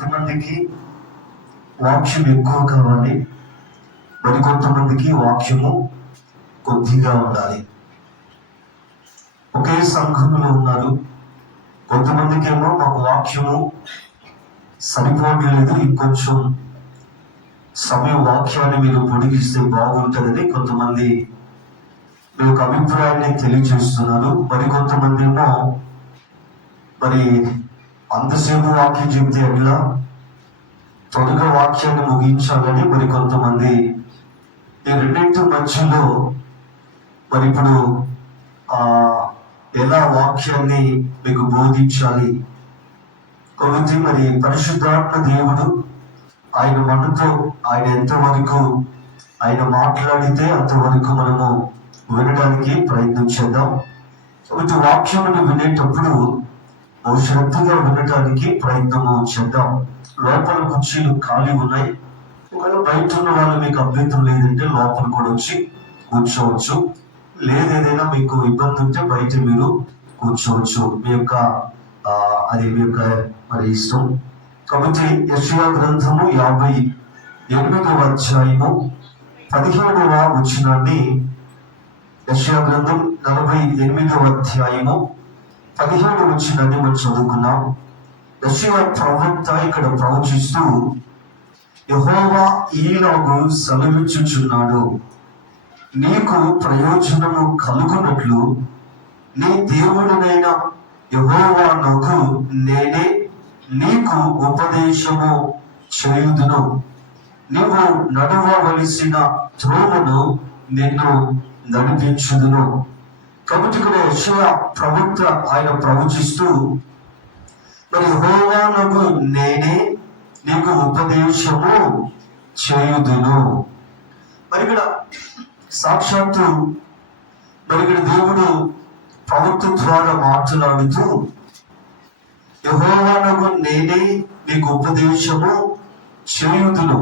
కొంతమందికి వాక్యం ఎక్కువ కావాలి, మరికొంతమందికి వాక్యము కొద్దిగా ఉండాలి. ఒకే సంఘంలో ఉన్నారు, కొంతమందికి ఏమో మాకు వాక్యము సరిపోవట్లేదు, ఇంకొంచెం సమయం వాక్యాన్ని మీరు పొడిగిస్తే బాగుంటుందని కొంతమంది మీ యొక్క అభిప్రాయాన్ని తెలియజేస్తున్నారు. మరికొంతమంది ఏమో మరి అంతసేపు వాక్యం చెబితే ఎట్లా, త్వరగా వాక్యాన్ని ముగించాలని మరికొంతమంది. ఈ రెండింటి మధ్యలో మరి ఇప్పుడు ఎలా వాక్యాన్ని మీకు బోధించాలి? కాబట్టి మరి పరిశుద్ధాత్మ దేవుడు ఆయన మనతో, ఆయన ఎంతవరకు ఆయన మాట్లాడితే అంతవరకు మనము వినడానికి ప్రయత్నం చేద్దాం. కాబట్టి వాక్యమును వినేటప్పుడు శ్రద్ధగా వినడానికి ప్రయత్నము చేద్దాం. లోపల కుర్చీలు ఖాళీ ఉన్నాయి, ఒకవేళ బయట ఉన్న వాళ్ళు మీకు అభ్యంతరం లేదంటే లోపల కూడా వచ్చి కూర్చోవచ్చు. లేదేదైనా మీకు ఇబ్బంది ఉంటే బయట మీరు కూర్చోవచ్చు. మీ యొక్క అది మీ యొక్క మరి ఇష్టం. కాబట్టి యెషయా గ్రంథము 58వ అధ్యాయము 17వ వచనాన్ని, యెషయా గ్రంథం 48వ అధ్యాయము 17వ వచనాన్ని మనం చదువుకున్నాం. యెషయా ప్రవక్త ఇక్కడ ప్రవచిస్తూ యెహోవా ఈలాగు సెలవిచ్చుచున్నాడు, నీకు ప్రయోజనము కలుగునట్లు నీ దేవుడనైన యెహోవానకు నేనే నీకు ఉపదేశము చేయుదును, నీవు నడవవలసిన త్రోవను నిన్ను నడిపించుదును. కాబట్టి ఇక్కడ యెషయా ప్రవక్త ఆయన ప్రవచిస్తూ మరి యెహోవానకు నేనే నీకు ఉపదేశము చేయుదును. మరి ఇక్కడ సాక్షాత్తు మరి ఇక్కడ దేవుడు ప్రవక్త ద్వారా మాట్లాడుతూ యెహోవానకు నేనే నీకు ఉపదేశము చేయుదును,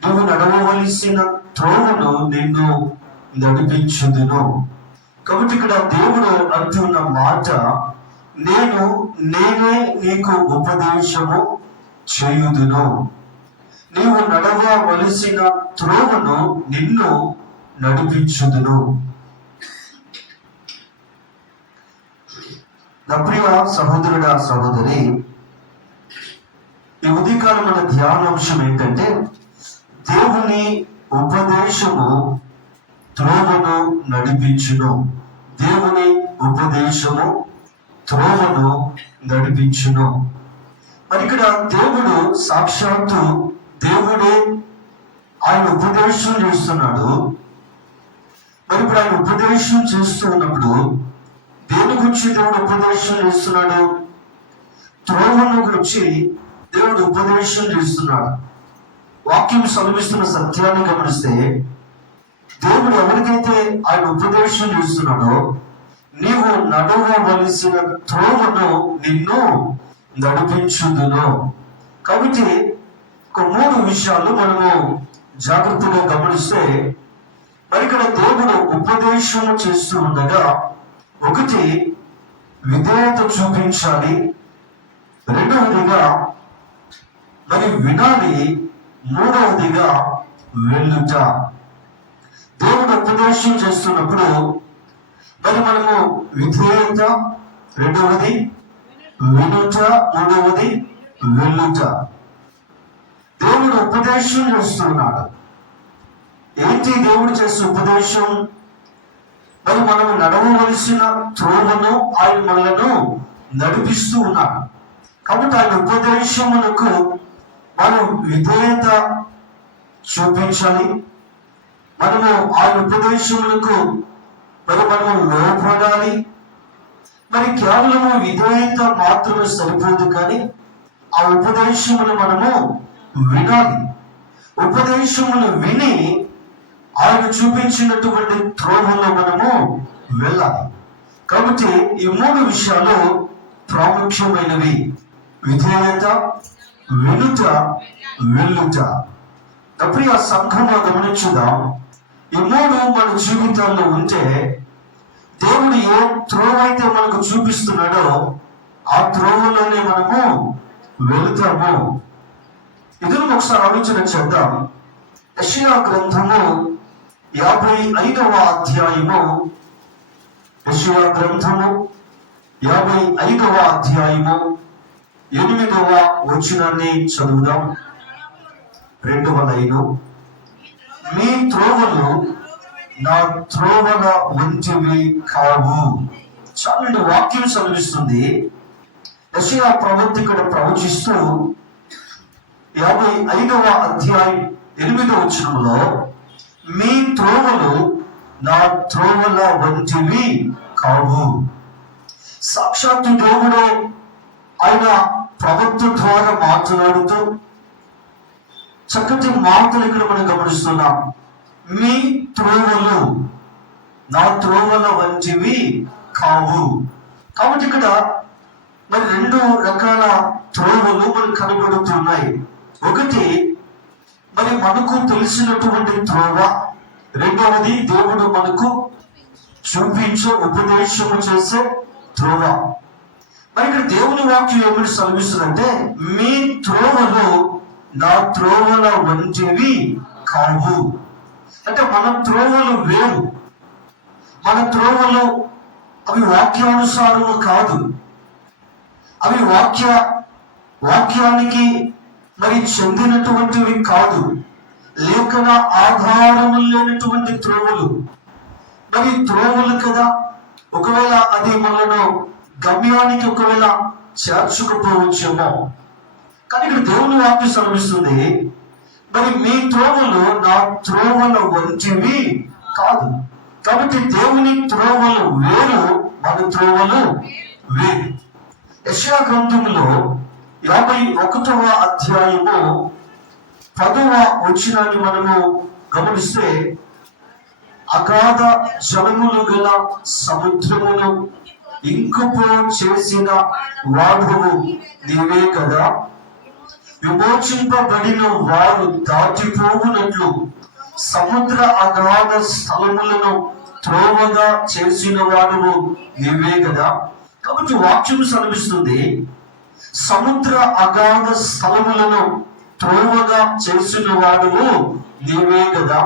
నువ్వు నడవవలసిన త్రోవను నిన్ను నడిపించుదును. కాబట్టి ఇక్కడ దేవుడు అంటున్న మాట, నేనే నీకు ఉపదేశము చేయుదును, నీవు నడవవలసిన త్రోవను నిన్ను నడిపించుదును. నా ప్రియ సహోదరుడా సహోదరి, ఈ ఉదయకాలం మన ధ్యానాంశం ఏంటంటే దేవుని ఉపదేశము త్రోవను నడిపించును. దేవుని ఉపదేశము త్రోవను నడిపించును. మరి ఇక్కడ దేవుడు సాక్షాత్తు దేవుడే ఆయన ఉపదేశం చేస్తున్నాడు. మరి ఇప్పుడు ఆయన ఉపదేశం చేస్తూ ఉన్నప్పుడు దేని గురించి దేవుడు ఉపదేశం చేస్తున్నాడు? త్రోవను గురించి దేవుడు ఉపదేశం చేస్తున్నాడు. వాక్యం సమీపిస్తున్న సత్యాన్ని గమనిస్తే దేవుడు ఎవరికైతే ఆయన ఉపదేశం చేస్తున్నాడో, నీవు నడవవలసిన త్రోవను నిన్ను నడిపించుదును. కాబట్టి ఒక 3 విషయాలు మనము జాగ్రత్తగా గమనిస్తే, మరి ఇక్కడ దేవుడు ఉపదేశం చేస్తూ ఉండగా, ఒకటి విధేయత చూపించాలి, రెండవదిగా మరి వినాలి, మూడవదిగా వెళ్ళుట. దేవుడు ఉపదేశం చేస్తున్నప్పుడు మరి మనము విధేయత, రెండవది వినుట, మూడవది వెళ్ళుట. దేవుడు ఉపదేశం చేస్తున్నాడు. ఏంటి దేవుడు చేసే ఉపదేశం? మరి మనము నడవవలసిన త్రోవను ఆయన మనలను నడిపిస్తూ ఉన్నాడు. కాబట్టి ఆయన ఉపదేశములకు మనం విధేయత చూపించాలి. మనము ఆయన ఉపదేశములకు మనము లోపడాలి. మరి కేవలము విధేయత మాత్రమే సరిపోదు, కానీ ఆ ఉపదేశమును మనము వినాలి. ఉపదేశమును విని ఆయన చూపించినటువంటి త్రోవలో మనము వెళ్ళాలి. కాబట్టి ఈ 3 విషయాలు ప్రాముఖ్యమైనవి: విధేయత, వినుట, వెళ్ళుట. అప్పుడు ఆ సంఘంలో గమనించుదాం. ఈ 3 మన జీవితాల్లో ఉంటే దేవుడు ఏ త్రోవ అయితే మనకు చూపిస్తున్నాడో ఆ త్రోవలోనే మనము వెళుతాము. ఇది ఒకసారి ఆలోచన చేద్దాం. యెషయా గ్రంథము 55వ అధ్యాయము, యెషయా గ్రంథము 55వ అధ్యాయము 8వ వచనాన్ని చదువుదాం. 2వ లైను, మీ త్రోవలు నా త్రోవల వంటివి కావు. చాలండి, వాక్యం చదివిస్తుంది. యెషయా ప్రవక్త ప్రవచిస్తూ 55వ అధ్యాయం 8వ వచనంలో మీ త్రోవలు నా త్రోవల వంటివి కావు. సాక్షాత్తు దేవుడు ఆయన ప్రవక్త ద్వారా మాట్లాడుతూ చక్కటి మాటలు ఇక్కడ మనం గమనిస్తున్నాం. మీ త్రోవలు నా త్రోవల వంటివి కావు. కాబట్టి ఇక్కడ మరి 2 రకాల త్రోవలు మనకు కనబడుతున్నాయి. ఒకటి మరి మనకు తెలిసినటువంటి త్రోవ, రెండవది దేవుడు మనకు చూపించే ఉపదేశము చేసే త్రోవ. మరి ఇక్కడ దేవుని వాక్యం ఏమిటి సెలవిస్తుందంటే, మీ త్రోవలు నా త్రోవల వంటివి కావు. అంటే మన త్రోవలు వేరు. మన త్రోవలు అవి వాక్యానుసారము కాదు. అవి వాక్యానికి మరి చెందినటువంటివి కాదు. లేఖన ఆధారము లేనటువంటి త్రోవలు. మరి త్రోవలు కదా, ఒకవేళ అది మనను గమ్యానికి ఒకవేళ చేర్చుకుపోవచ్చేమో. కానీ ఇక్కడ దేవుని వాక్యం సెలవిస్తుంది, మరి మీ త్రోవలు నా త్రోవల వంటివి కాదు. కాబట్టి దేవుని త్రోవలు వేరు, మన త్రోవలు వేరు. యెషయా గ్రంథంలో 51వ అధ్యాయము 10వ వచనాన్ని మనము గమనిస్తే, అగాధ జలములు గల సముద్రమును ఇంకుపో చేసిన వాడువు నీవే కదా, విమోచింపబడిన వారు దాటిపోవునట్లు సముద్ర అగాధ స్థలములను త్రోవగా చేసిన వాడువు నీవే కదా. కాబట్టి వాక్యం సెలవిస్తుంది, సముద్ర అగాధ స్థలములను త్రోవగా చేసిన వాడువు నీవే కదా.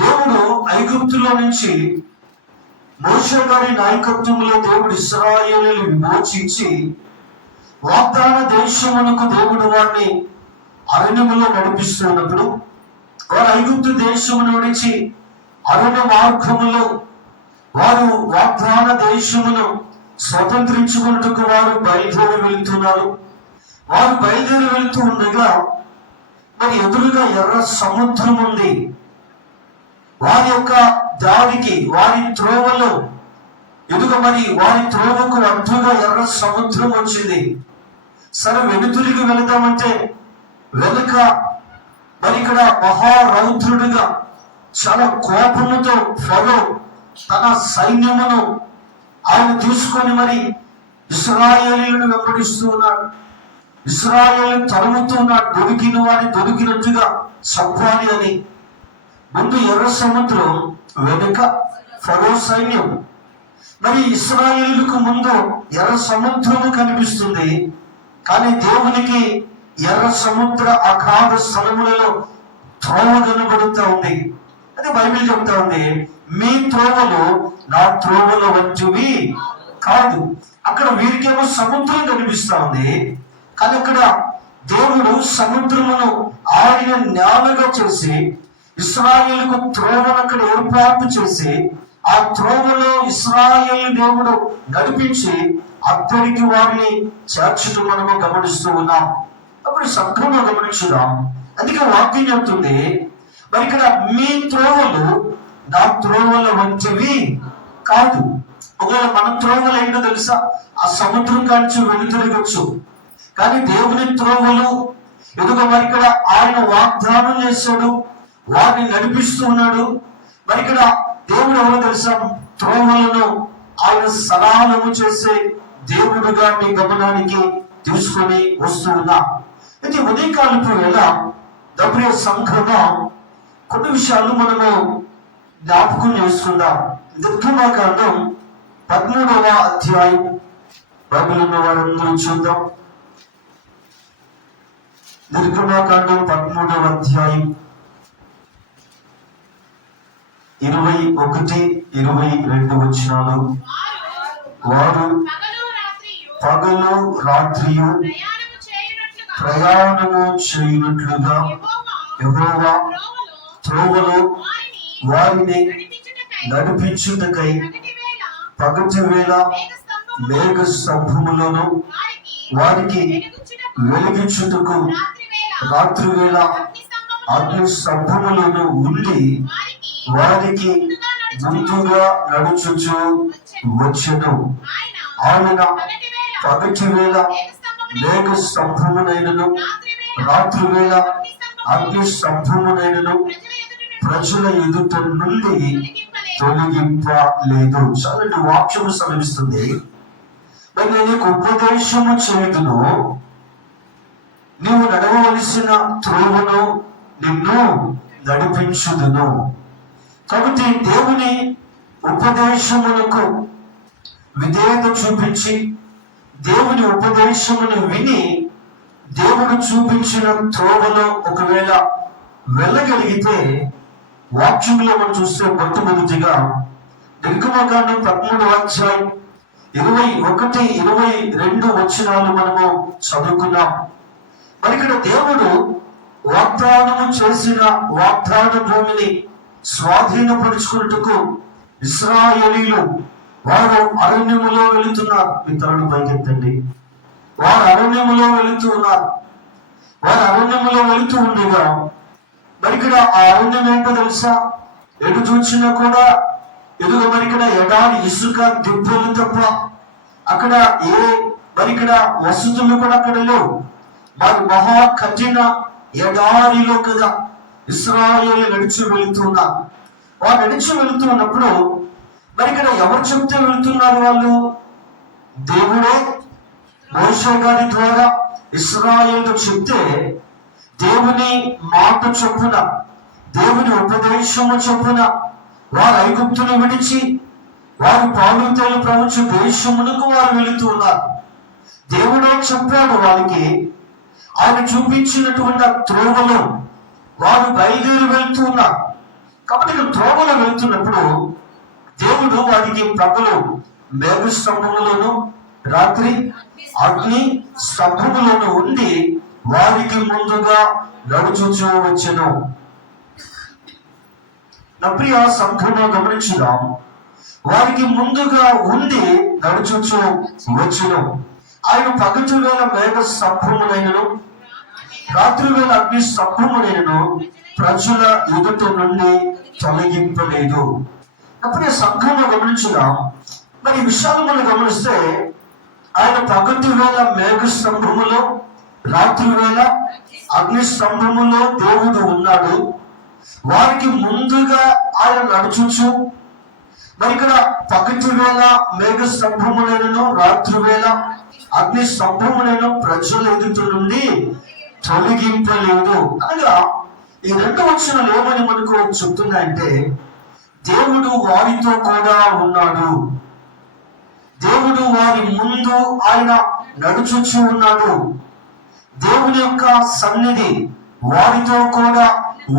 దేవుడు ఐగుప్తులో నుంచి మోషే గారి నాయకత్వంలో దేవుడు ఇశ్రాయేలును విమోచించి వాగ్దాన దేశమునకు దేవుడు వారిని అరణ్యములో నడిపిస్తున్నప్పుడు, వారు ఐగుప్తు దేశమును విడిచి అరణ్య మార్గములో వారు వాగ్దాన దేశమును స్వతంత్రించుకున్నట్టుకు వారు బయలుదేరి వెళుతున్నారు. వారు బయలుదేరి వెళుతూ ఉండగా మరి ఎదురుగా ఎర్ర సముద్రం ఉంది. వారి యొక్క దారికి, వారి త్రోవలో మరి వారి త్రోవకు అడ్డుగా ఎర్ర సముద్రం వచ్చింది. సరే, వెనుతిరిగి వెళదామంటే వెనుక మరి ఇక్కడ మహారౌద్రుడిగా చాలా కోపముతో ఫరో తన సైన్యమును ఆయన తీసుకొని మరి ఇశ్రాయేలీయులను వెంబడిస్తూ ఉన్నాడు. ఇశ్రాయేలు తరుముతూ ఉన్నాడు. దొరికిన వారిని దొరికినట్టుగా చంపాలి అని. ముందు ఎర్ర సముద్రం, వెనుక ఫరో సైన్యం. మరి ఇశ్రాయేలుకు ముందు ఎర్ర సముద్రము కనిపిస్తుంది, కానీ దేవునికి ఎర్ర సముద్ర అగాధ స్థలములలో త్రోవ కనబడుతూ ఉంది. అది బైబిల్ చెప్తా ఉంది, మీ త్రోవలు నా త్రోవల వంటివి కాదు. అక్కడ వీరికేమో సముద్రం కనిపిస్తా ఉంది, కానీ అక్కడ దేవుడు సముద్రమును ఆయన నేలగా చేసి ఇశ్రాయేలుకు త్రోవను అక్కడ ఏర్పాటు చేసి ఆ త్రోవలో ఇశ్రాయేలు దేవుడు నడిపించి అక్కడికి వారిని చేర్చడం మనము గమనిస్తూ ఉన్నాం. అప్పుడు సంక్రమణ గమనించుదాం. అందుకే వాక్యం చెప్తుంది, మరి ఇక్కడ మీ త్రోవలు నా త్రోవల వంటివి కాదు. ఒకవేళ మన త్రోవలు ఏంటో తెలుసా? ఆ సముద్రం కాల్చి వెనుతిరగచ్చు. కానీ దేవుని త్రోవలు మరి ఇక్కడ ఆయన వాగ్దానం చేశాడు, వారిని నడిపిస్తూ ఉన్నాడు. మరి ఇక్కడ దేవుడు ఎవరో తెలుసా? త్రోవలను ఆయన సరళము చేసే దేవుడుగా మీ గమనానికి తీసుకొని వస్తూ ఉన్నా. అయితే ఉదయకాలపు వేళ దబ్రియ సంఘంలో కొన్ని విషయాలు మనము జ్ఞాపకం చేసుకుందాం. నిర్గమకాండం 13వ అధ్యాయం బైబిల్ ఉన్న వారందరూ చూద్దాం. నిర్గమాకాండం 13వ అధ్యాయం 21-22 వచనాలు. వారు పగలు రాత్రియు ప్రయాణము చేయునట్లుగా యెహోవా త్రోవలో వారిని నడిపించుటకై పగటి వేళ మేఘ స్తంభములను వారికి వెలిగించుటకు రాత్రి వేళ అగ్ని స్తంభములను ఉండి వారికి ముందుగా నడుచుచు వచ్చెను. ఆయన పగటి వేళ మేఘ స్తంభమునైనను రాత్రి వేళ అగ్ని స్తంభమునైనను ప్రజల ఎదుట నుండి తొలగింపలేదు. చల్లటి వాక్యము సెలవిస్తుంది. మరి నేను ఉపదేశము చేయుదును, నీవు నడవవలసిన త్రోవను నిన్ను నడిపించుదును. కాబట్టి దేవుని ఉపదేశములకు విధేయత చూపించి దేవుని ఉపదేశమును విని దేవుడు చూపించిన త్రోవలో ఒకవేళ వెళ్ళగలిగితే, వాక్యంలో మనం చూస్తే మొట్టమొదటిగా నిర్గమకాండం 13వ అధ్యాయం 21-22 వచనాలు మనము చదువుకున్నాం. మరి ఇక్కడ దేవుడు వాగ్దానము చేసిన వాగ్దాన భూమిని స్వాధీనపరుచుకున్నట్టుకు ఇశ్రాయేలీయులు వారు అరణ్యములో వెళుతున్నారు. ఇతరులు పైకెత్తండి. వారు అరణ్యములో వెళుతూ ఉన్నారు. వారు అరణ్యములో వెళుతూ ఉండగా మరి ఇక్కడ ఆ అరణ్యం ఏంటో తెలుసా? ఎటు చూసినా కూడా ఎదుగు మరి ఇక్కడ ఎడారి ఇసుక దిబ్బలు తప్ప అక్కడ మరి ఇక్కడ వసతులు కూడా అక్కడ లేవు. వారు మహా కఠిన ఎడారిలో కదా ఇశ్రాయేలు నడిచి వెళుతున్నారు. వారు నడిచి వెళుతూ ఉన్నప్పుడు మరి ఇక్కడ ఎవరు చెప్తే వెళుతున్నారు? వాళ్ళు దేవుడే మోషే గారి ద్వారా ఇశ్రాయేలు చెప్తే, దేవుని మాట చొప్పున దేవుని ఉపదేశము చొప్పున వారు ఐగుప్తును విడిచి వారు పాలుతేలు ప్రవచు దేశమునకు వారు వెళుతూ ఉన్నారు. దేవుడే చెప్పాడు వారికి. ఆయన చూపించినటువంటి ఆ త్రోవలో వారు బయలుదేరి వెళ్తూ ఉన్నారు. కాబట్టి ఇక్కడ త్రోవలో వెళ్తున్నప్పుడు దేవుడు వారికి పగలు మేఘ స్తంభములోను రాత్రి అగ్ని స్తంభములోను ఉండి వారికి ముందుగా నడుచుచూ వచ్చెను. నా ప్రియ సంఘంలో గమనించుదాం. వారికి ముందుగా ఉండి నడుచుచూ వచ్చెను. ఆయన పగటి వేళ మేఘ స్తంభమునైనను రాత్రి వేళ అగ్ని స్తంభమునైనను ప్రజల ఎదుట నుండి తొలగింపలేదు. అప్పుడే సంఘంలో గమనించుదాం. మరి ఈ విషయాలు మనం గమనిస్తే ఆయన పగటి వేళ మేఘ స్తంభములో రాత్రి వేళ అగ్ని స్తంభములో దేవుడు ఉన్నాడు. వారికి ముందుగా ఆయన నడుచుచు మరి ఇక్కడ పగటి వేళ మేఘ స్తంభములైనను రాత్రి వేళ అగ్ని స్తంభములైన ప్రజల ఎదుట నుండి తొలగింపలేదు. అనగా ఈ 2 వచనాలు ఏమని మనకు చెప్తున్నాయంటే, దేవుడు వారితో కూడా ఉన్నాడు. దేవుడు వారి ముందు ఆయన నడుచుచూ ఉన్నాడు. దేవుని యొక్క సన్నిధి వారితో కూడా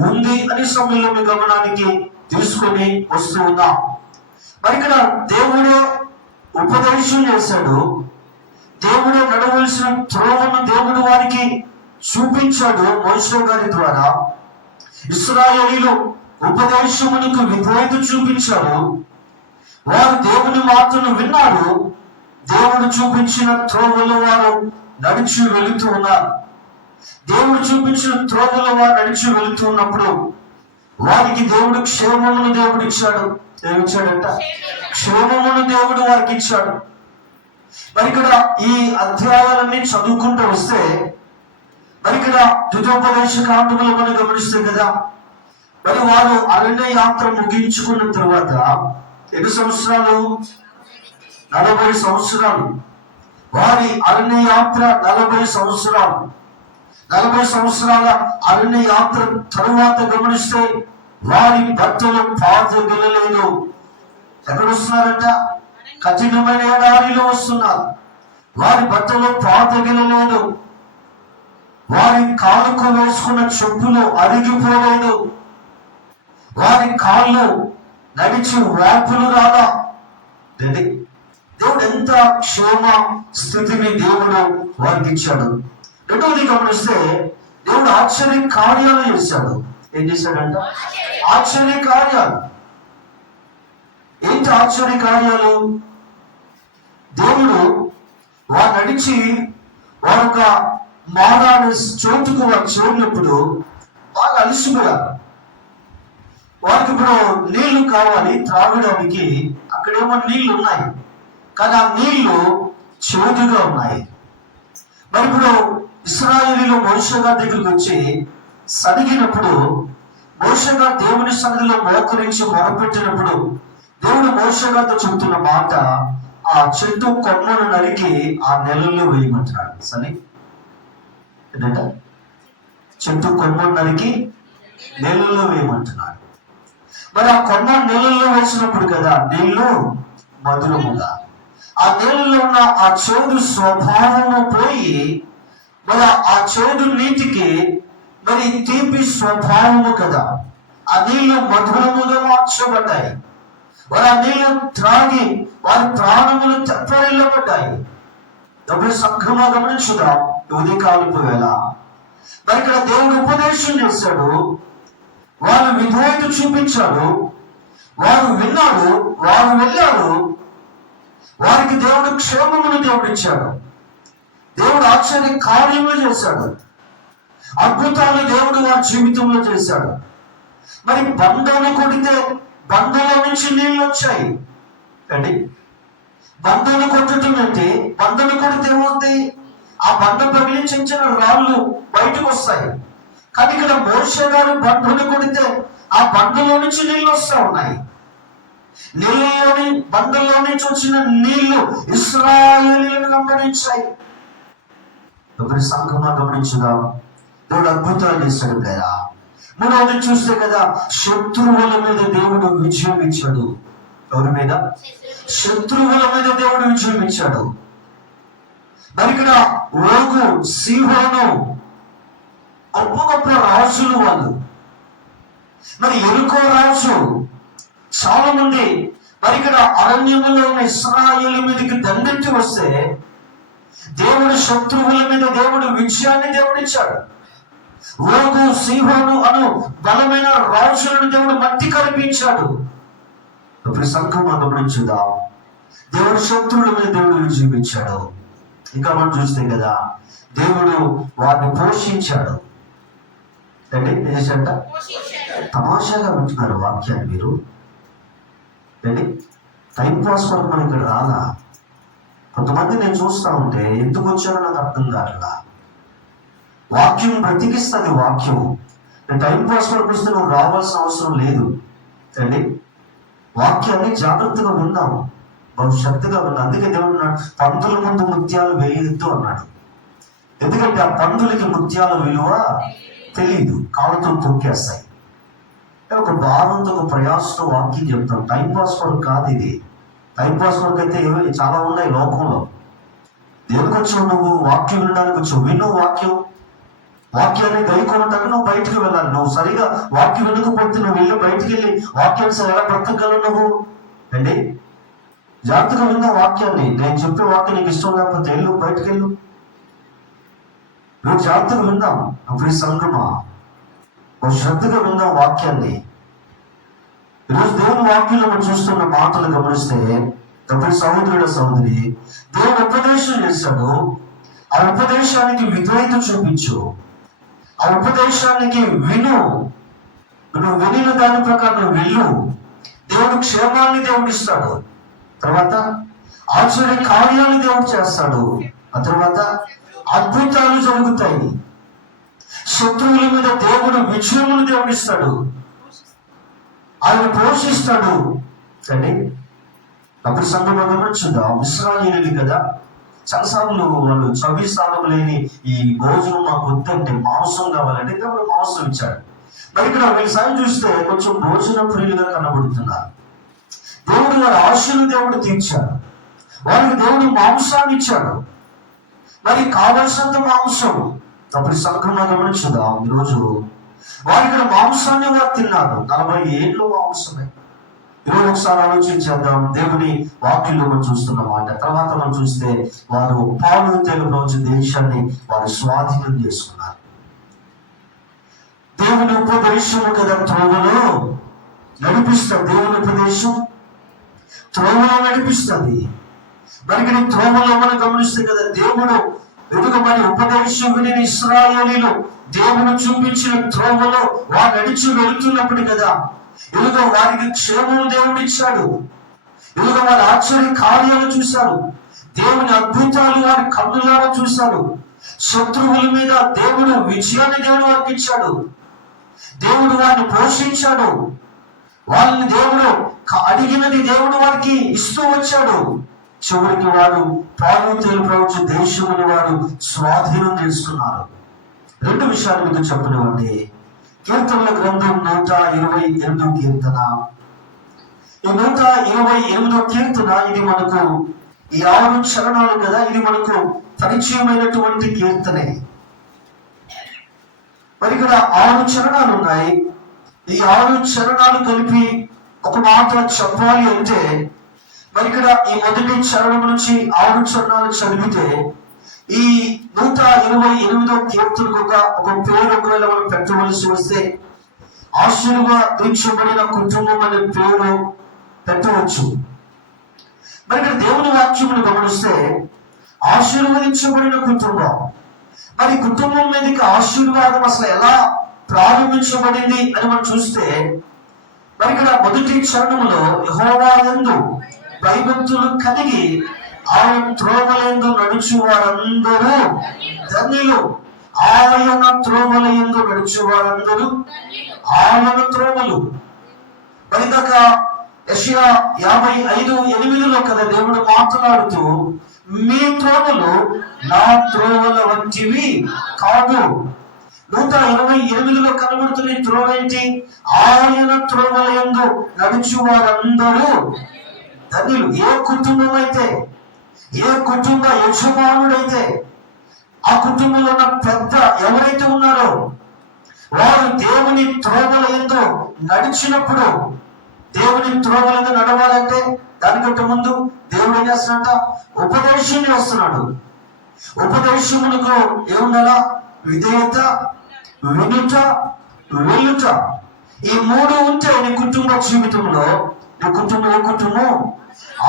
ఉంది అని సమయంలో మీ గమనానికి తీసుకొని వస్తూ ఉన్నాం. మరి ఇక్కడ దేవుడే ఉపదేశం చేశాడు. దేవుడే నడవలసిన త్రోవను దేవుడు వారికి చూపించాడు మోషే గారి ద్వారా. ఇశ్రాయేలీయులు ఉపదేశమునకు విధేయత చూపించారు. వారు దేవుని మాటను విన్నారు. దేవుడు చూపించిన త్రోవలో వారు నడిచి వెళుతూ ఉన్నారు. దేవుడు చూపించిన త్రోవలో వారు నడిచి వెళుతూ ఉన్నప్పుడు వారికి దేవుడు క్షేమమును దేవుడు ఇచ్చాడు. ఏమిచ్చాడంట? క్షేమమును దేవుడు వారికి ఇచ్చాడు. మరి ఇక్కడ ఈ అధ్యాయాలన్నీ చదువుకుంటూ వస్తే మరి ఇక్కడ ద్వితోపదేశ కాండములు మనం గమనిస్తే కదా, మరి వారు అరణ్య యాత్ర ముగించుకున్న తర్వాత ఎన్ని సంవత్సరాలు? 40 సంవత్సరాలు. వారి అరణ్య యాత్ర 40 సంవత్సరాలు. 40 సంవత్సరాల అరణ్య యాత్ర తరువాత గమనిస్తే వారి బట్టలు పాతగలలేదు. ఎక్కడ వస్తున్నారంట? కఠినమైన ఎడారిలో వస్తున్నారు. వారి బట్టలు పాతగలలేదు. వారి వారి కాలుకు వేసుకున్న చెప్పులు అరిగిపోలేదు, వారి కాళ్ళు నడిచి వాపులు రాలా. దేవుడు ఎంత క్షేమ స్థితిని దేవుడు వారికి ఇచ్చాడు. రెండవది గమనిస్తే దేవుడు ఆశ్చర్య కార్యాలు చేశాడు. ఏం చేశాడంట? ఆశ్చర్య కార్యాలు. ఏంటి ఆశ్చర్య కార్యాలు? దేవుడు వారు నడిచి వారొక మారాని చోటుకు వారు చేరినప్పుడు బాగా అలసిపోయారు. వారికి ఇప్పుడు నీళ్లు కావాలి త్రాగడానికి. అక్కడేమో నీళ్లు ఉన్నాయి, కానీ ఆ నీళ్లు చేదుగా ఉన్నాయి. మరి ఇప్పుడు ఇశ్రాయేలీయులు మోషే గారి దగ్గరికి వచ్చి సడిగినప్పుడు, మోషే గారు దేవుని సన్నిధిలో మోకరించి మొరపెట్టినప్పుడు దేవుడు మోషే గారితో చెబుతున్న మాట, ఆ చెట్టు కొమ్మను నరికి ఆ నెలల్లో వేయమంటున్నాడు. సరే ఏంటంట? చెట్టు కొమ్మను నరికి నెలల్లో వేయమంటున్నాడు. మరి ఆ కొమ్మ నీళ్ళల్లో వేసినప్పుడు కదా నీళ్లు మధురముగా, ఆ నీళ్ళలో ఉన్న ఆ చేదు స్వభావము పోయి మరి ఆ చేదు నీటికి మరి తీపి స్వభావము కదా, ఆ నీళ్లు మధురముగా మార్చబడ్డాయి. వారు ఆ నీళ్లు త్రాగి వారి ప్రాణములు తెప్పరిల్లబడ్డాయి. డబ్బులు సంఘంగా గమనించుదాం. ఉదయకాలపు వేళ మరి ఇక్కడ దేవుడు ఉపదేశం చేశాడు, వారు విధేయత చూపించాడు, వారు విన్నారు, వారు వెళ్ళారు. వారికి దేవుడు క్షేమమును దేవుడు ఇచ్చాడు. దేవుడు ఆశ్చర్య కార్యములు చేశాడు, అద్భుతాలు దేవుడు వారి జీవితంలో చేశాడు. మరి బండను కొడితే బండలో నుంచి నీళ్ళు వచ్చాయి అండి. బండను కొట్టడం అంటే, బండను కొడితే ఏమవుతాయి? ఆ బండ పగిలి చిన్న చిన్న రాళ్ళు బయటకు వస్తాయి. కానీ ఇక్కడ మోషే గారు బండను కొడితే ఆ బండలో నుంచి నీళ్ళు వస్తా ఉన్నాయి. నీళ్ళలోని బండలో నుంచి వచ్చిన నీళ్లు ఇశ్రాయేలీయులను వెంబడించాయి. ఎవరి సంఘంగా గమనించుదాం. దేవుడు అద్భుతాలు చేశాడు కదా. మూడవది చూస్తే కదా, శత్రువుల మీద దేవుడు విజయం ఇచ్చాడు. ఎవరి మీద? శత్రువుల మీద దేవుడు విజయం ఇచ్చాడు. మరి ఇక్కడ ఓగు, సీహోను గొప్ప గొప్ప రాజులు వాళ్ళు. మరి ఎరుకో రాజు చాలా మంది మరి ఇక్కడ అరణ్యములో ఉన్న ఇశ్రాయేలు మీదకి దండెత్తి వస్తే దేవుడు శత్రువుల మీద దేవుడు విజయాన్ని దేవుడిచ్చాడు. ఓగు, సీహోను అను బలమైన రాజులను దేవుడు మట్టి కల్పించాడు. ఇప్పుడు సంఘం గమనించుదాం. దేవుడు శత్రువుల మీద దేవుడు విజయం ఇచ్చాడు. ఇంకా మనం చూస్తే కదా, దేవుడు వారిని పోషించాడు. అంటే ఏం చేశాడంట? తమాషాగా వింటున్నారు వాక్యాన్ని మీరు. ఏంటి టైం పాస్ వరకు మనం ఇక్కడ రాలా. కొంతమంది నేను చూస్తా ఉంటే ఎందుకు వచ్చారో నాకు అర్థం కావట్లా. వాక్యం బ్రతికిస్తుంది. వాక్యం టైం పాస్ వరకు వస్తే నువ్వు రావాల్సిన అవసరం లేదు అండి. వాక్యాన్ని జాగ్రత్తగా విందాం, భవిష్యత్తుగా విందాం. అందుకే దేవుడు పందుల ముందు ముత్యాలు వేయొద్దు అన్నాడు. ఎందుకంటే ఆ పందులకి ముత్యాల విలువ తెలియదు, కాళ్ళతో తొక్కేస్తాయి. ఒక భారంతో ఒక ప్రయాసంతో వాక్యం చెప్తాం. టైం పాస్ వరకు కాదు ఇది. టైం పాస్ వరకు అయితే చాలా ఉన్నాయి లోకంలో. దేనికి వచ్చావు నువ్వు? వాక్యం వినడానికి వచ్చావు. విను వాక్యం. వాక్యాన్ని గైకొనటానికి నువ్వు బయటకు వెళ్ళాలి. నువ్వు సరిగా వాక్యం వినకపోతే నువ్వు వెళ్ళి బయటికి వెళ్ళి వాక్యాన్ని ఎలా బ్రతకగలవు నువ్వు అండి? జాగ్రత్తగా విన్నా వాక్యాన్ని. నేను చెప్పే వాక్యం నీకు ఇష్టం లేకపోతే వెళ్ళు, బయటకు వెళ్ళు. నువ్వు జాగ్రత్తగా విందాం. అప్పుడు సంఘమా ఒక శ్రద్ధగా విందాం వాక్యాన్ని. ఈరోజు దేవుని వాక్యంలో మనం చూస్తున్న మాటలు గమనిస్తే, అప్పుడు సహోదరుడు సహోదరి, దేవుడు ఉపదేశం చేశాడు. ఆ ఉపదేశానికి విధేయత చూపించు. ఆ ఉపదేశానికి విను. నువ్వు వినిన దాని ప్రకారం నువ్వు వెళ్ళు. దేవుడు క్షేమాన్ని దేవుడు ఇస్తాడు. తర్వాత ఆశ్చర్య కార్యాలు దేవుడు చేస్తాడు. ఆ తర్వాత అద్భుతాలు జరుగుతాయి. శత్రువుల మీద దేవుడు విజయమును దేవుడిస్తాడు. ఆయన పోషిస్తాడు అండి. అప్పుడు సంఘంలో గమనించుందాం. ఇశ్రాయేలీయులు కదా, చాలాసార్లు వాళ్ళు చవిసారం లేని ఈ భోజనం మాకు వద్దంటే, మాంసం కావాలంటే దేవుడు మాంసం ఇచ్చాడు. మరి ఇక్కడ వీళ్ళ సాయం చూస్తే కొంచెం భోజన ప్రియులుగా కనబడుతున్నారు. దేవుడు వారి ఆశను దేవుడు తీర్చాడు. వారికి దేవుడు మాంసాన్ని ఇచ్చాడు. మరి కావలసినంత మాంసం అప్పుడు సంఘంలో గమనించుదాం. ఈరోజు వారు ఇక్కడ మాంసాన్ని వారు తిన్నారు. 40 ఏళ్ళు మాంసమే. ఈరోజు ఒకసారి ఆలోచించేద్దాం. దేవుని వాక్యంలో మనం చూస్తున్న మాట. తర్వాత మనం చూస్తే వారు పాలు తేలులో దేశాన్ని వారు స్వాధీనం చేసుకున్నారు. దేవుని ఉపదేశము కదా త్రోవలో నడిపిస్తారు. దేవుని ఉపదేశం త్రోవలో నడిపిస్తుంది. మరి ఇక్కడ త్రోవలో మనం గమనిస్తే కదా, దేవుడు ఎదుగు మరి ఉపదేశం విని ఇశ్రాయేలీయులు దేవుడు చూపించిన త్రోవలో వారు నడిచి వెళుతున్నప్పుడు కదా, ఎదుగు వారికి క్షేమం దేవుడు ఇచ్చాడు. ఎదుగు వారి ఆశ్చర్య కార్యాలు చూశారు. దేవుని అద్భుతాలు వారి కన్నులారా చూశారు. శత్రువుల మీద దేవుడు విజయాన్ని దేవుడు వారికి ఇచ్చాడు. దేవుడు వారిని పోషించాడు. వాళ్ళని దేవుడు అడిగినది దేవుడు వారికి ఇస్తూ వచ్చాడు. చివరికి వారు పాలు తేలుప్రవచ్చు దేశముని వారు స్వాధీనం చేసుకున్నారు. 2 విషయాలు మీకు చెప్పనివ్వండి. కీర్తనల గ్రంథం 128 కీర్తన. ఈ 128 కీర్తన ఇది మనకు ఈ 6 చరణాలు కదా, ఇది మనకు పరిచయమైనటువంటి కీర్తనే. మరి ఇక్కడ 6 చరణాలు ఉన్నాయి. ఈ 6 చరణాలు కలిపి ఒక మాట చెప్పాలి అంటే, మరి ఇక్కడ ఈ మొదటి చరణం నుంచి 6 చరణాలు చదివితే ఈ 128 కీర్తనకు ఒక పేరు ఒకవేళ మనం పెట్టవలసి వస్తే ఆశీర్వదించబడిన కుటుంబం అనే పేరు పెట్టవచ్చు. మరి ఇక్కడ దేవుని వాక్యమును గమనిస్తే ఆశీర్వదించబడిన కుటుంబం. మరి కుటుంబం మీదకి ఆశీర్వాదం అసలు ఎలా ప్రారంభించబడింది అని మనం చూస్తే, మరి ఇక్కడ మొదటి చరణంలో యెహోవా యందు భయభక్తులు కలిగి ఆయన త్రోవలందు నడుచు వారందరూ ధన్యులు. ఆయన త్రోవలందు నడుచు వారందరూ ఆయన త్రోవలు. మరి దాకా యెషయా 55:8 కదా దేవుడు మాట్లాడుతూ, మీ త్రోవలు నా త్రోవల వంటివి కాదు. 128 కనబడుతున్న త్రోవ ఏంటి? ఆయన త్రోవలందు నడుచు వారందరూ ధన్యులు. ఏ కుటుంబం అయితే, ఏ కుటుంబ యజమానుడైతే, ఆ కుటుంబంలో ఉన్న పెద్ద ఎవరైతే ఉన్నారో వారు దేవుని త్రోవలందు నడిచినప్పుడు, దేవుని త్రోవలందు నడవాలంటే దానికంటే ముందు దేవుడు ఏం చేస్తున్నాడంట? ఉపదేశం చేస్తున్నాడు. ఉపదేశములకు ఏముండాలా? విధేయత, వినుట, వెళ్ళుట. ఈ 3 ఉంటే నీ కుటుంబ జీవితంలో, నీ కుటుంబం ఏ కుటుంబం?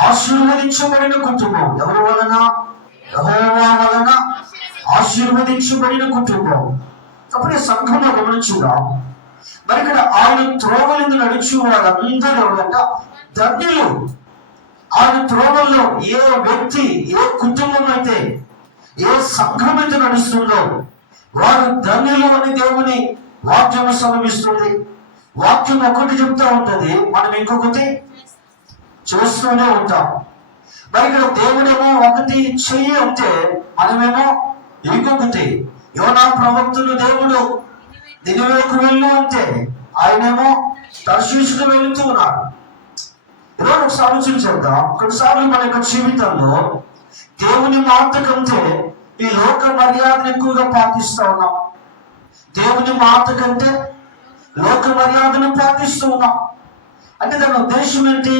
ఆశీర్వదించబడిన కుటుంబం. ఎవరి వలన? యెహోవా వలన ఆశీర్వదించబడిన కుటుంబం. అప్పుడు ఈ సంఘంలో గమనించుదాం. మరి ఇక్కడ ఆయన త్రోవలందు నడుచు వారందరూ ఎవరంట? ధన్యులు. ఆయన త్రోవల్లో ఏ వ్యక్తి, ఏ కుటుంబం అయితే, ఏ సంఘం అయితే నడుస్తుందో వారు ధన్యులు అని దేవుని వాక్యం సెలవిస్తుంది. వాక్యం ఒకటి చెప్తా ఉంటది, మనం ఇంకొకటి చూస్తూనే ఉంటాం. మరి ఇక్కడ దేవుడేమో ఒకటి చెయ్యి అంటే మనమేమో ఇంకొకటి. యోనా ప్రవక్తను దేవుడు నినివేకు వెళ్ళు అంటే ఆయనేమో తర్షీషుకు వెళుతూ ఉన్నాడు. ఈరోజు ఒకసారి ఆలోచించేద్దాం. కొన్నిసార్లు మన యొక్క జీవితంలో దేవుని మాట కంటే ఈ లోక మర్యాదను ఎక్కువగా పాటిస్తూ ఉన్నాం. దేవుని మాట కంటే లోక మర్యాదను పాటిస్తూ ఉన్నాం. అంటే దాని ఉద్దేశం ఏంటి?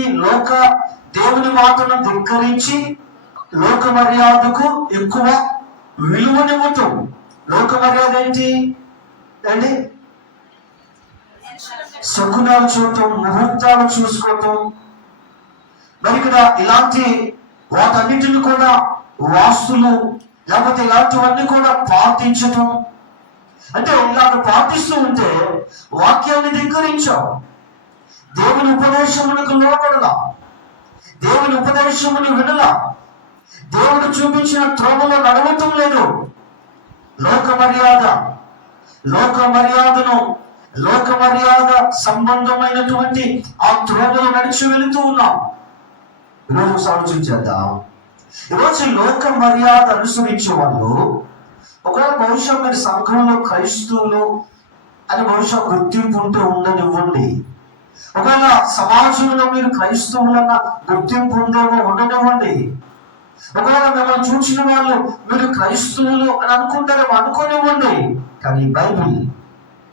దేవుని మాటను ధిక్కరించి లోక మర్యాదకు ఎక్కువ విలువనివ్వటం. లోక మర్యాద ఏంటి అండి? శకునాలు చూడటం, ముహూర్తాలు చూసుకోవటం. మరి ఇక్కడ ఇలాంటి వాటన్నిటిని కూడా, వాస్తులు లేకపోతే ఇలాంటివన్నీ కూడా పాటించటం. అంటే ఇలాంటి పాటిస్తూ ఉంటే వాక్యాన్ని ధిక్కరించావు. దేవుని ఉపదేశములకు లోబడలా, దేవుని ఉపదేశమును వినలా, దేవుడు చూపించిన త్రోవలో నడవటం లేదు. లోక మర్యాద సంబంధమైనటువంటి ఆ త్రోవలో నడిచి వెళుతూ ఉన్నాం. ఈరోజు ఆలోచించేద్దాం. ఈరోజు లోక మర్యాద అనుసరించే వాళ్ళు ఒకవేళ బహుశా మీరు సంఘంలో క్రైస్తవులు అని బహుశా గుర్తింపు ఉంటే ఉండనివ్వండి. ఒకవేళ సమాజంలో మీరు క్రైస్తవులన్న గుర్తింపు ఉందేమో ఉండనివ్వండి. ఒకవేళ మిమ్మల్ని చూసిన వాళ్ళు మీరు క్రైస్తవులు అని అనుకుంటారేమో, అనుకోనివ్వండి. కానీ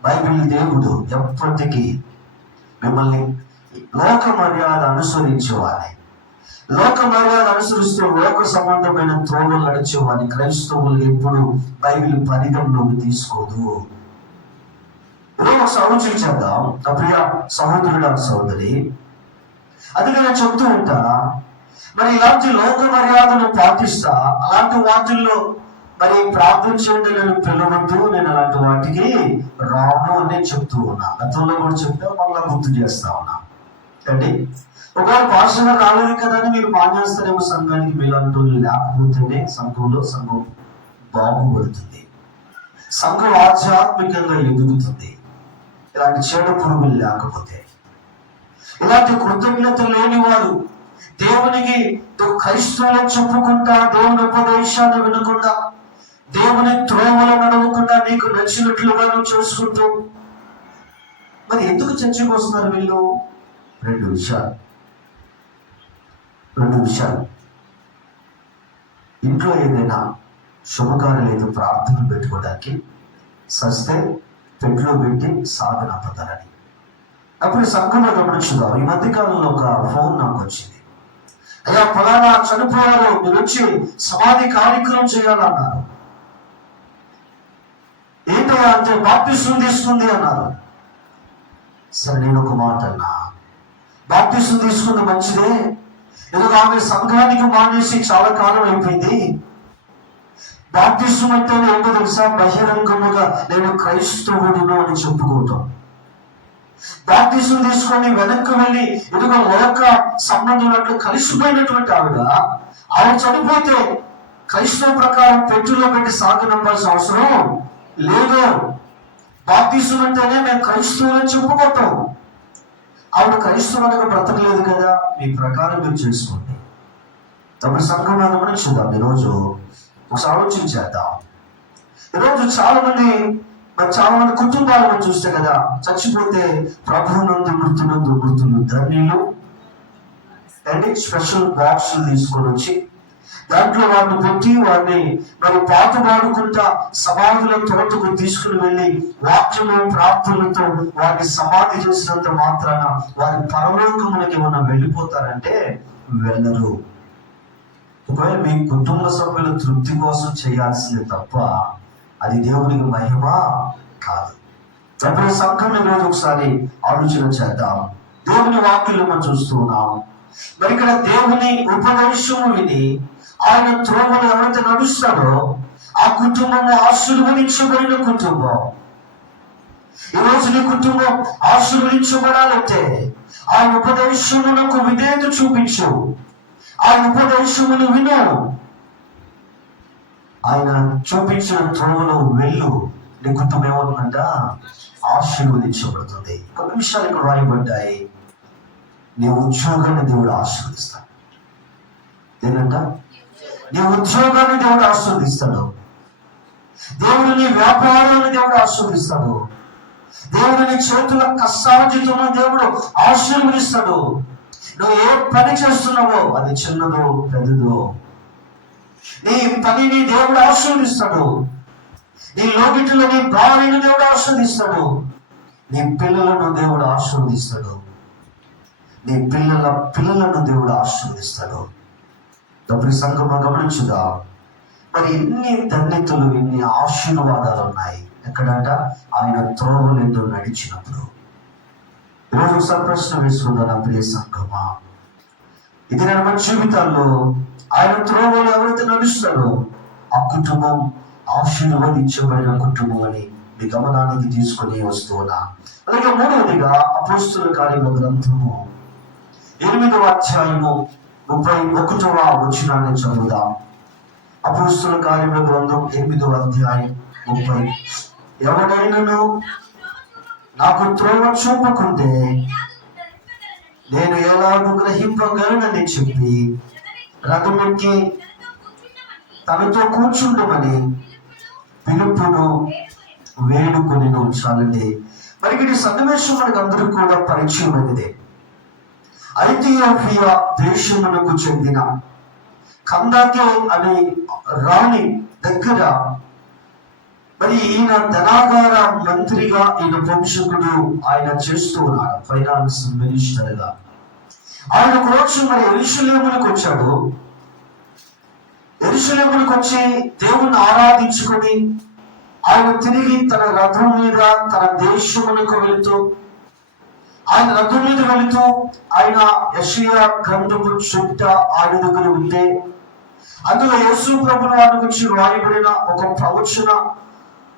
బైబిల్ దేవుడు ఎప్పటికీ మిమ్మల్ని లోక మర్యాద అనుసరించేవారి, లోక మర్యాద అనుసరిస్తూ లోక సంబంధమైన త్రోవలు నడిచేవారి క్రైస్తవులు ఎప్పుడు బైబిల్ పరిగణలోకి తీసుకోదు. ఆలోచించేద్దాం నా ప్రియ సహోదరుడు సహోదరి. అందుకే నేను చెప్తూ ఉంటా, మరి ఇలాంటి లోక మర్యాదను పాటిస్తా అలాంటి వాటిల్లో మరి ప్రార్థన చేయండి నేను పిలవద్దు, నేను అలాంటి వాటికి రాను అని చెప్తూ ఉన్నా. గతంలో కూడా చెప్తా, మళ్ళా గుర్తు చేస్తా ఉన్నా. అంటే ఒకవేళ భాషగా రాలేదు కదా అని మీరు మానేస్తారేమో సంఘానికి, మీలాంటి లేకపోతేనే సంఘం బాగుపడుతుంది, సంఘం ఆధ్యాత్మికంగా ఎదుగుతుంది. ఇలాంటి చెడు పురుగులు లేకపోతే, ఇలాంటి కృతజ్ఞత లేని వారు దేవునికి క్రైస్తవులను చెప్పుకుంటా, దేవుని ఉపదేశాన్ని వినకుండా, దేవుని త్రోవలో నడవకుండా, నీకు నచ్చినట్లుగా నువ్వు చేసుకుంటూ మరి ఎందుకు చర్చకు వస్తున్నారు వీళ్ళు? రెండు విషయాలు. ఇంట్లో ఏదైనా శుభకార్యాలు ఏదో ప్రార్థనలు పెట్టుకోవడానికి సస్తే పెట్టులో పెట్టి సాగనంపుతారని. అప్పుడు సంఘంలో గమనించుదాం. ఈ మధ్యకాలంలో ఒక ఫోన్ నాకు వచ్చింది. అయ్యా ఫలానా చనిపోయారు, మీరు వచ్చి సమాధి కార్యక్రమం చేయాలన్నారు. ఏంటయ్యా అంటే బాప్తిస్మం తీసుకుంది అన్నారు. సరే, నేను ఒక మాట అన్నా, బాప్తిస్మం తీసుకుంది మంచిదే, ఎందుకు ఆమె సంఘానికి మానేసి చాలా కాలం అయిపోయింది. బాప్తిస్మం అంటే ఏంటో తెలుసా? బహిరంగముగా నేను క్రైస్తవుడును అని చెప్పుకోవటం. బాప్తిస్మం తీసుకొని వెనక్కి వెళ్ళి ఎందుకు లోక సంబంధులకు కలిసిపోయినటువంటి ఆవిడ చనిపోతే క్రైస్తవ ప్రకారం పెట్టులో పెట్టి సాగనంపాల్సిన అవసరం లేదు. బాప్తిస్మం అంటేనే మేము క్రైస్తవులని చెప్పుకోవటం. ఆవిడ క్రైస్తవులుగా బ్రతకలేదు కదా, మీ ప్రకారం మీరు చేసుకోండి. తమ సంఘం మనం చూద్దాం. ఈరోజు ఒకసారి ఆలోచించేద్దాం. ఈరోజు చాలా మంది కుటుంబాలను చూస్తే కదా, చచ్చిపోతే ప్రభువునందు మృతులు ధన్యులు అండ్ స్పెషల్ బాక్సులు తీసుకొని వచ్చి దాంట్లో వారిని పెట్టి వారిని మరి పాట పాడుకుంటా సమాధుల తోటకు తీసుకుని వెళ్ళి వాక్యము ప్రార్థనలతో వారిని సమాధి చేసినంత మాత్రాన వారి పరలోకములకి ఏమన్నా వెళ్ళిపోతారంటే వెళ్ళరు. ఒకవేళ మీ కుటుంబ సభ్యుల తృప్తి కోసం చేయాల్సింది తప్ప అది దేవునికి మహిమ కాదు. అప్పుడు సంఘం ఈరోజు ఒకసారి ఆలోచన చేద్దాం. దేవుని వాక్యం మనం చూస్తూ ఉన్నాం. మరి ఇక్కడ దేవుని ఉపదేశము విని ఆయన త్రోవలు ఎవరైతే నడుస్తారో ఆ కుటుంబము ఆశీర్వదించబడిన కుటుంబం. ఈరోజు నీ కుటుంబం ఆశీర్వదించబడాలంటే ఆయన ఉపదేశమునకు విధేయత చూపించు, ఆయన ఉపదేశమును విను, ఆయన చూపించిన త్రోవలో వెళ్ళు. నీ కుటుంబం ఏమవుతుందంట? ఆశీర్వదించబడుతుంది. కొన్ని విషయాలు ఇక్కడ రాయబడ్డాయి. నీ ఉద్యోగాన్ని దేవుడు ఆశీర్వదిస్తాడు. ఏంటంట? నీ ఉద్యోగాన్ని దేవుడు ఆశీర్వదిస్తాడు. దేవుడు నీ వ్యాపారాన్ని దేవుడు ఆశీర్వదిస్తాడు. దేవుడు నీ చేతుల కష్టార్జితమును దేవుడు ఆశీర్వదిస్తాడు. నువ్వు ఏ పని చేస్తున్నావో అది చిన్నదో పెద్దదో, నీ పనిని దేవుడు ఆశీర్వదిస్తాడు. నీ లోగిటిలో నీ భార్యను దేవుడు ఆశీర్వదిస్తాడు. నీ పిల్లలను దేవుడు ఆశీర్వదిస్తాడు. నీ పిల్లలను దేవుడు ఆశీర్వదిస్తాడు. డబ్బు సంఘం గమనించుదా. మరి ఎన్ని ధన్యతలు, ఎన్ని ఆశీర్వాదాలు ఉన్నాయి ఎక్కడంట? ఆయన త్రోవలు ఎంతో నడిచినప్పుడు. ఈరోజు ఒకసారి ప్రశ్న వేసుకుందా నా ప్రియ సంఘమా, ఇది మన జీవితాల్లో ఆయన త్రోవలు ఎవరైతే నడుస్తారో ఆ కుటుంబం ఆశీర్వదించబడిన కుటుంబం అని మీ గమనానికి తీసుకొని వస్తున్నా. అలాగే మూడవదిగా అపోస్తుల కార్యముల గ్రంథము 8వ అధ్యాయము 31వ వచనాన్ని చదువుదాం. అపోస్తుల కార్యముల గ్రంథం 8వ అధ్యాయం 30. ఎవడైనను నాకు త్రోవ చూపకుంటే నేను ఎలాగూ గ్రహింపగలనని చెప్పి రథమెక్కి తనతో కూర్చుండమని పిలుపును వేడుకొని ఉంచాలండి. మరి ఈ సన్నివేశం మనకు అందరికీ కూడా పరిచయమైనదే. ఐథియోపియా దేశమునకు చెందిన కందాకే అనే రాణి దగ్గర మరి ఈయన ధనాగార మంత్రిగా ఈయన వంశకుడు ఆయన చేస్తూ ఉన్నాడు, ఫైనాన్స్ మినిస్టర్ గా. ఆయన ఒక రోజు మరి యెరూషలేమునికి వచ్చాడు. యెరూషలేమునికి వచ్చి దేవుణ్ణి ఆరాధించుకొని ఆయన తిరిగి తన రథం మీద తన దేశమునకు వెళుతూ, ఆయన రథం మీద వెళుతూ ఆయన యెషయా గ్రంథము చుట్ట ఆయన దగ్గర ఉంటే అందులో యేసు ప్రభువు వారి గురించి రాయబడిన ఒక ప్రవచన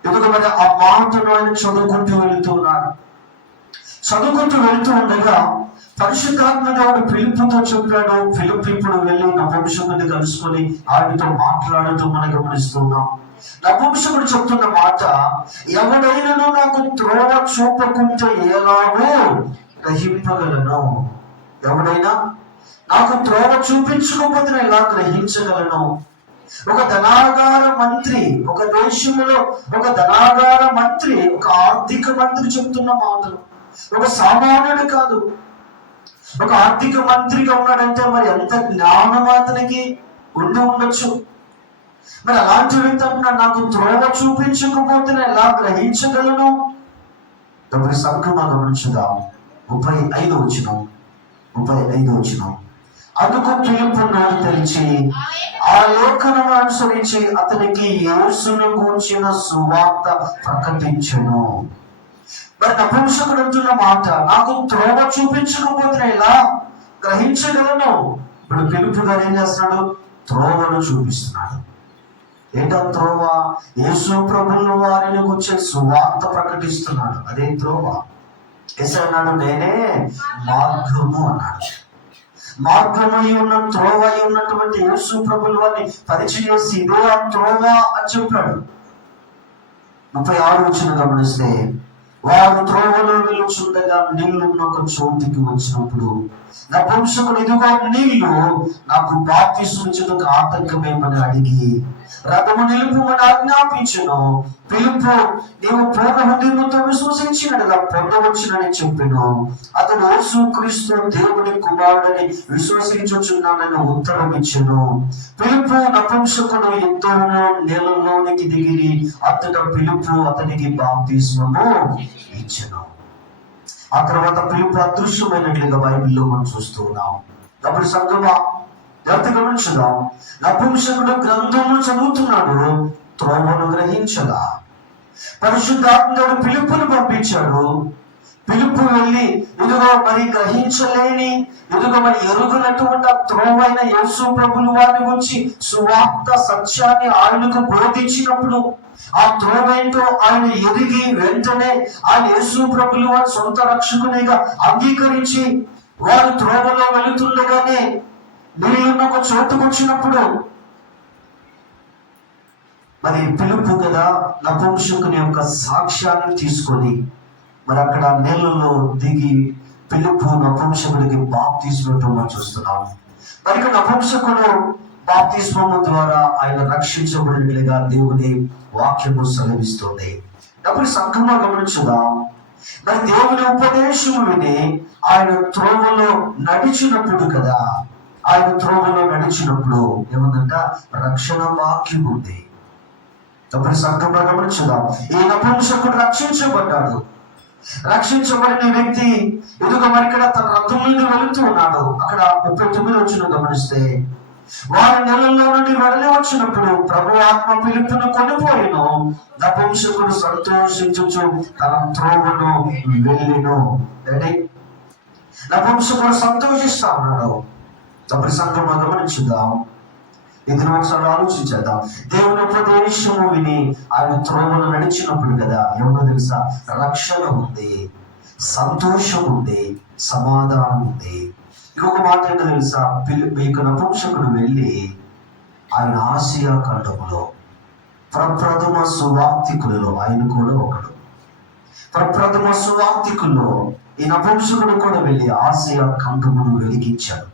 ఎందుకంటే ఆ మాటను ఆయన చదువుకుంటూ వెళుతూ ఉన్నాడు. చదువుకుంటూ వెళుతూ ఉండగా పరిశుద్ధాత్మ దేవుడు ఫిలిప్పుతో చెప్పాడు, ఫిలిప్పు ఇప్పుడు వెళ్ళి నపుంసకుడిని కలుసుకొని ఆయనతో మాట్లాడుతూ మనం గమనిస్తున్నాం. నపుంసకుడు చెప్తున్న మాట, ఎవడైనను నాకు త్రోవ చూపకుంటే ఎలాగో గ్రహింపగలను. ఎవడైనా నాకు త్రోవ చూపించకపోతే ఎలా గ్రహించగలను? ఒక ధనాగార మంత్రి, ఒక దేశంలో ఒక ధనాగార మంత్రి, ఒక ఆర్థిక మంత్రి చెప్తున్న మాటలు. ఒక సామాన్యుడు కాదు, ఒక ఆర్థిక మంత్రిగా ఉన్నాడంటే మరి ఎంత జ్ఞానం అతనికి ఉండి ఉండొచ్చు. మరి అలాంటి వ్యక్తి అంటున్నాడు, నాకు త్రోవ చూపించకపోతే ఎలా గ్రహించగలను? డబ్బు సంఘమా గమనించుదాం. 35వ వచనం. అందుకు ఫిలిప్పు నోరు తెరిచి ఆ లేఖనము అనుసరించి అతనికి యేసును గూర్చిన సువార్త ప్రకటించెను. మరి నపుంసకుడు అంటున్న మాట, నాకు త్రోవ చూపించకపోతే ఎలా గ్రహించగలను? ఇప్పుడు ఫిలిప్పు గారు ఏం చేస్తున్నాడు? త్రోవను చూపిస్తున్నాడు. ఏంటో త్రోవ? యేసు ప్రభువుల వారిని గురించి సువార్త ప్రకటిస్తున్నాడు. అదే త్రోవ. యేసు అన్నాడు, నేనే మార్గము అన్నాడు. మార్గమై ఉన్న త్రోవ అయి ఉన్నటువంటి యేసు ప్రభువుల వారిని పరిచయం చేసి ఇదే ఆ త్రోవ అని చెప్పాడు. 36వ వచనం గమనిస్తే, వారు త్రోవలో వెలుచుండగా నీళ్లున్న ఒక చోటికి వచ్చినప్పుడు నపుంసకుడు, ఇదిగో నీళ్లు, నాకు బాప్తిస్మమిచ్చుటకు ఆటంకమేమని అడిగి రథము నిలుపుమని ఆజ్ఞాపించెను. ఫిలిప్పు, నీవు పూర్ణ హృదయముతో విశ్వసించినట్లుగా పొందవచ్చునని చెప్పెను. అతడు యేసు క్రీస్తు దేవుని కుమారుడని విశ్వసించుచున్నానని ఉత్తరం ఇచ్చెను. ఫిలిప్పు నపుంసకుడు యుద్ధంలో నీళ్ళలోనికి దిగిరి అంతట ఫిలిప్పు అతనికి బాప్తిస్మము ఇచ్చెను. ఆ తర్వాత ఫిలిప్పు అదృశ్యమైనట్లుగా బైబిల్లో మనం చూస్తూ ఉన్నాం. అప్పుడు సంగమా జాగ్రత్త గమనించుదాం. నపుంసకుడు గ్రంథమును చదువుతున్నాడు, త్రోవను గ్రహించగా పరిశుద్ధాత్ముడు ఫిలిప్పును పంపించాడు. ఫిలిప్పు వెళ్ళి ఇదిగో మరి గ్రహించలేని, ఇదిగో మరి ఎరుగునటువంటి త్రోవైన యేసు ప్రభువుల వారిని గురించి సువార్త సత్యాన్ని ఆయనకు బోధించినప్పుడు ఆ త్రోవేంటో ఆయన ఎదిగి వెంటనే ఆయన యేసు ప్రభువుల వారి సొంత రక్షకునిగా అంగీకరించి వారు త్రోవలో వెళుతుండగానే నీళ్ళున్న ఒక చోటుకు వచ్చినప్పుడు మరి పిలుపు కదా నపుంసకుని యొక్క సాక్ష్యాన్ని తీసుకొని మరి అక్కడ నీళ్ళలో దిగి పిలుపు నపుంసకుడికి బాప్తిస్మం మనం చూస్తున్నాం. మరి నపుంసకుడు బాప్తిస్మము ద్వారా ఆయన రక్షించబడినట్లుగా దేవుని వాక్యము సెలవిస్తుంది. అప్పుడు సంఘంలో గమనించుదాం. మరి దేవుని ఉపదేశము విని ఆయన త్రోవలో నడిచినప్పుడు కదా, ఆయన త్రోవలో నడిచినప్పుడు ఏముందంట? రక్షణ వాక్యం ఉంది. అప్పుడు సంఘంలో గమనించుదాం. ఈ నపుంసకుడు రక్షించబడ్డాడు. రక్షించబడిన వ్యక్తి ఎదుగు మరి ఇక్కడ తన రథం మీద వెళుతూ ఉన్నాడు. అక్కడ 39వ వచనం గమనిస్తే, వారి నెలల్లో నుండి వెడలి వచ్చినప్పుడు ప్రభు ఆత్మ ఫిలిప్పును కొనిపోయిను. నపుంసకుడు సంతోషించుచు తన త్రోవను వెళ్ళెను. నపుంసకుడు సంతోషిస్తా ఉన్నాడు. అప్పుడు సంఘంలో గమనించుదాం. ఇది ఒకసారి ఆలోచించేద్దాం. దేవుని ఉపదేశము విని ఆయన త్రోవను నడిచినప్పుడు కదా ఏమో తెలుసా? రక్షణ ఉంది, సంతోషం ఉంది, సమాధానం ఉంది. ఇంకొక మాట ఏంటో తెలుసా? మీకు నపుంసకుడు వెళ్ళి ఆయన ఆసియా ఖండములో ప్రప్రథమ సువార్తికులలో ఆయన కూడా ఒకడు. ప్రప్రథమ సువార్తికుల్లో ఈ నపుంసకుడు కూడా వెళ్ళి ఆసియా ఖండమును వెలిగించాడు.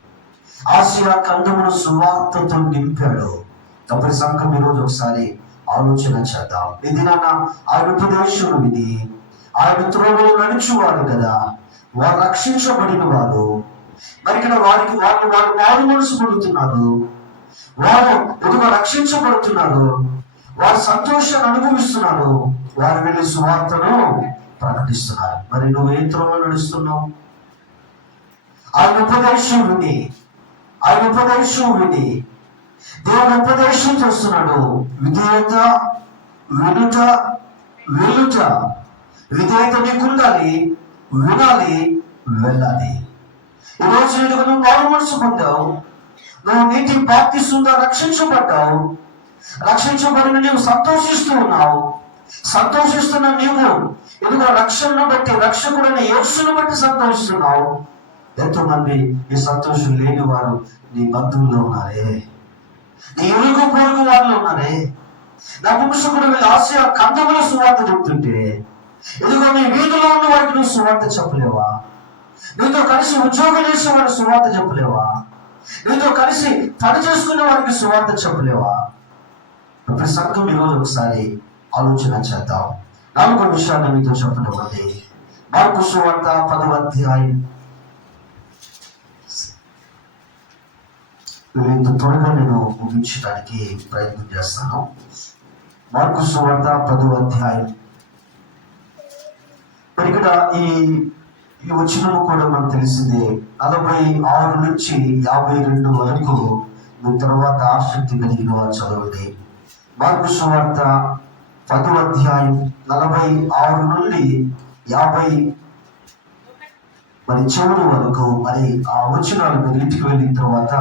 ఆసియా ఖండమును సువార్తతో నింపాడు. అప్పుడు సంఘం ఈరోజు ఒకసారి ఆలోచన చేద్దాం. ఇది నాన్న ఆయన ఉపదేశం విని ఆయన త్రోవలో నడుచువాడు కదా, వారు రక్షించబడిన వారు. మరి ఇక్కడ వారు మారు మనసు పొందుతున్నారు. వారు ఎదుగు రక్షించబడుతున్నారు, వారు సంతోషాన్ని అనుభవిస్తున్నారు, వారు వెళ్ళి సువార్తను ప్రకటిస్తున్నారు. మరి నువ్వు ఏ త్రోవలో నడుస్తున్నావు? ఆయన ఉపదేశం విని దేవుని ఉపదేశం చేస్తున్నాడు. విధేయత, వినుట, వెళ్ళుట. విధేయత నీకుండాలి, వినాలి, వెళ్ళాలి. ఈరోజు నువ్వు మారు మనసు పొందావు, నువ్వు నీటి బాప్తిస్మంతో రక్షించబడ్డావు. రక్షించబడిన నీవు సంతోషిస్తూ ఉన్నావు. సంతోషిస్తున్న నీవు ఎందుకు రక్షణను బట్టి, రక్షకుడైన యేసును బట్టి సంతోషిస్తున్నావు. ఎంతో మంది ఈ సంతోషం లేని వారు నీ బంధువుల్లో ఉన్నారే, నీ ఇరుగు పొరుగు వాళ్ళు ఉన్నారే. నా పురుషకుడు వీళ్ళ ఆశయ కందముల సువార్త చెప్తుంటే ఎందుకో నీ వీధిలో ఉన్న వారికి నువ్వు సువార్త చెప్పలేవా? నీతో కలిసి ఉద్యోగం చేసే వారికి సువార్త చెప్పలేవా? నీతో కలిసి పని చేసుకునే వారికి సువార్త చెప్పలేవా? ప్రతి సంఘం ఈరోజు ఒకసారి ఆలోచన చేద్దాం. 4 విషయాలు మీతో చెప్పడం ఉంది. మార్కు సువార్త 10వ అధ్యాయం. ఇంత త్వరగా నేను ముగించడానికి ప్రయత్నం చేస్తాను. మార్కు సువార్త 10వ అధ్యాయం. మరి ఇక్కడ ఈ వచనము కూడా మనకు తెలిసిందే. 46 నుంచి 52 వరకు మీ తర్వాత ఆసక్తి కలిగిన వారు చదవండి. మార్కు సువార్త 10వ అధ్యాయం 46 నుండి 50 మరి చివరి వరకు. మరి ఆ వచనాలు మీరు ఇంటికి వెళ్ళిన తర్వాత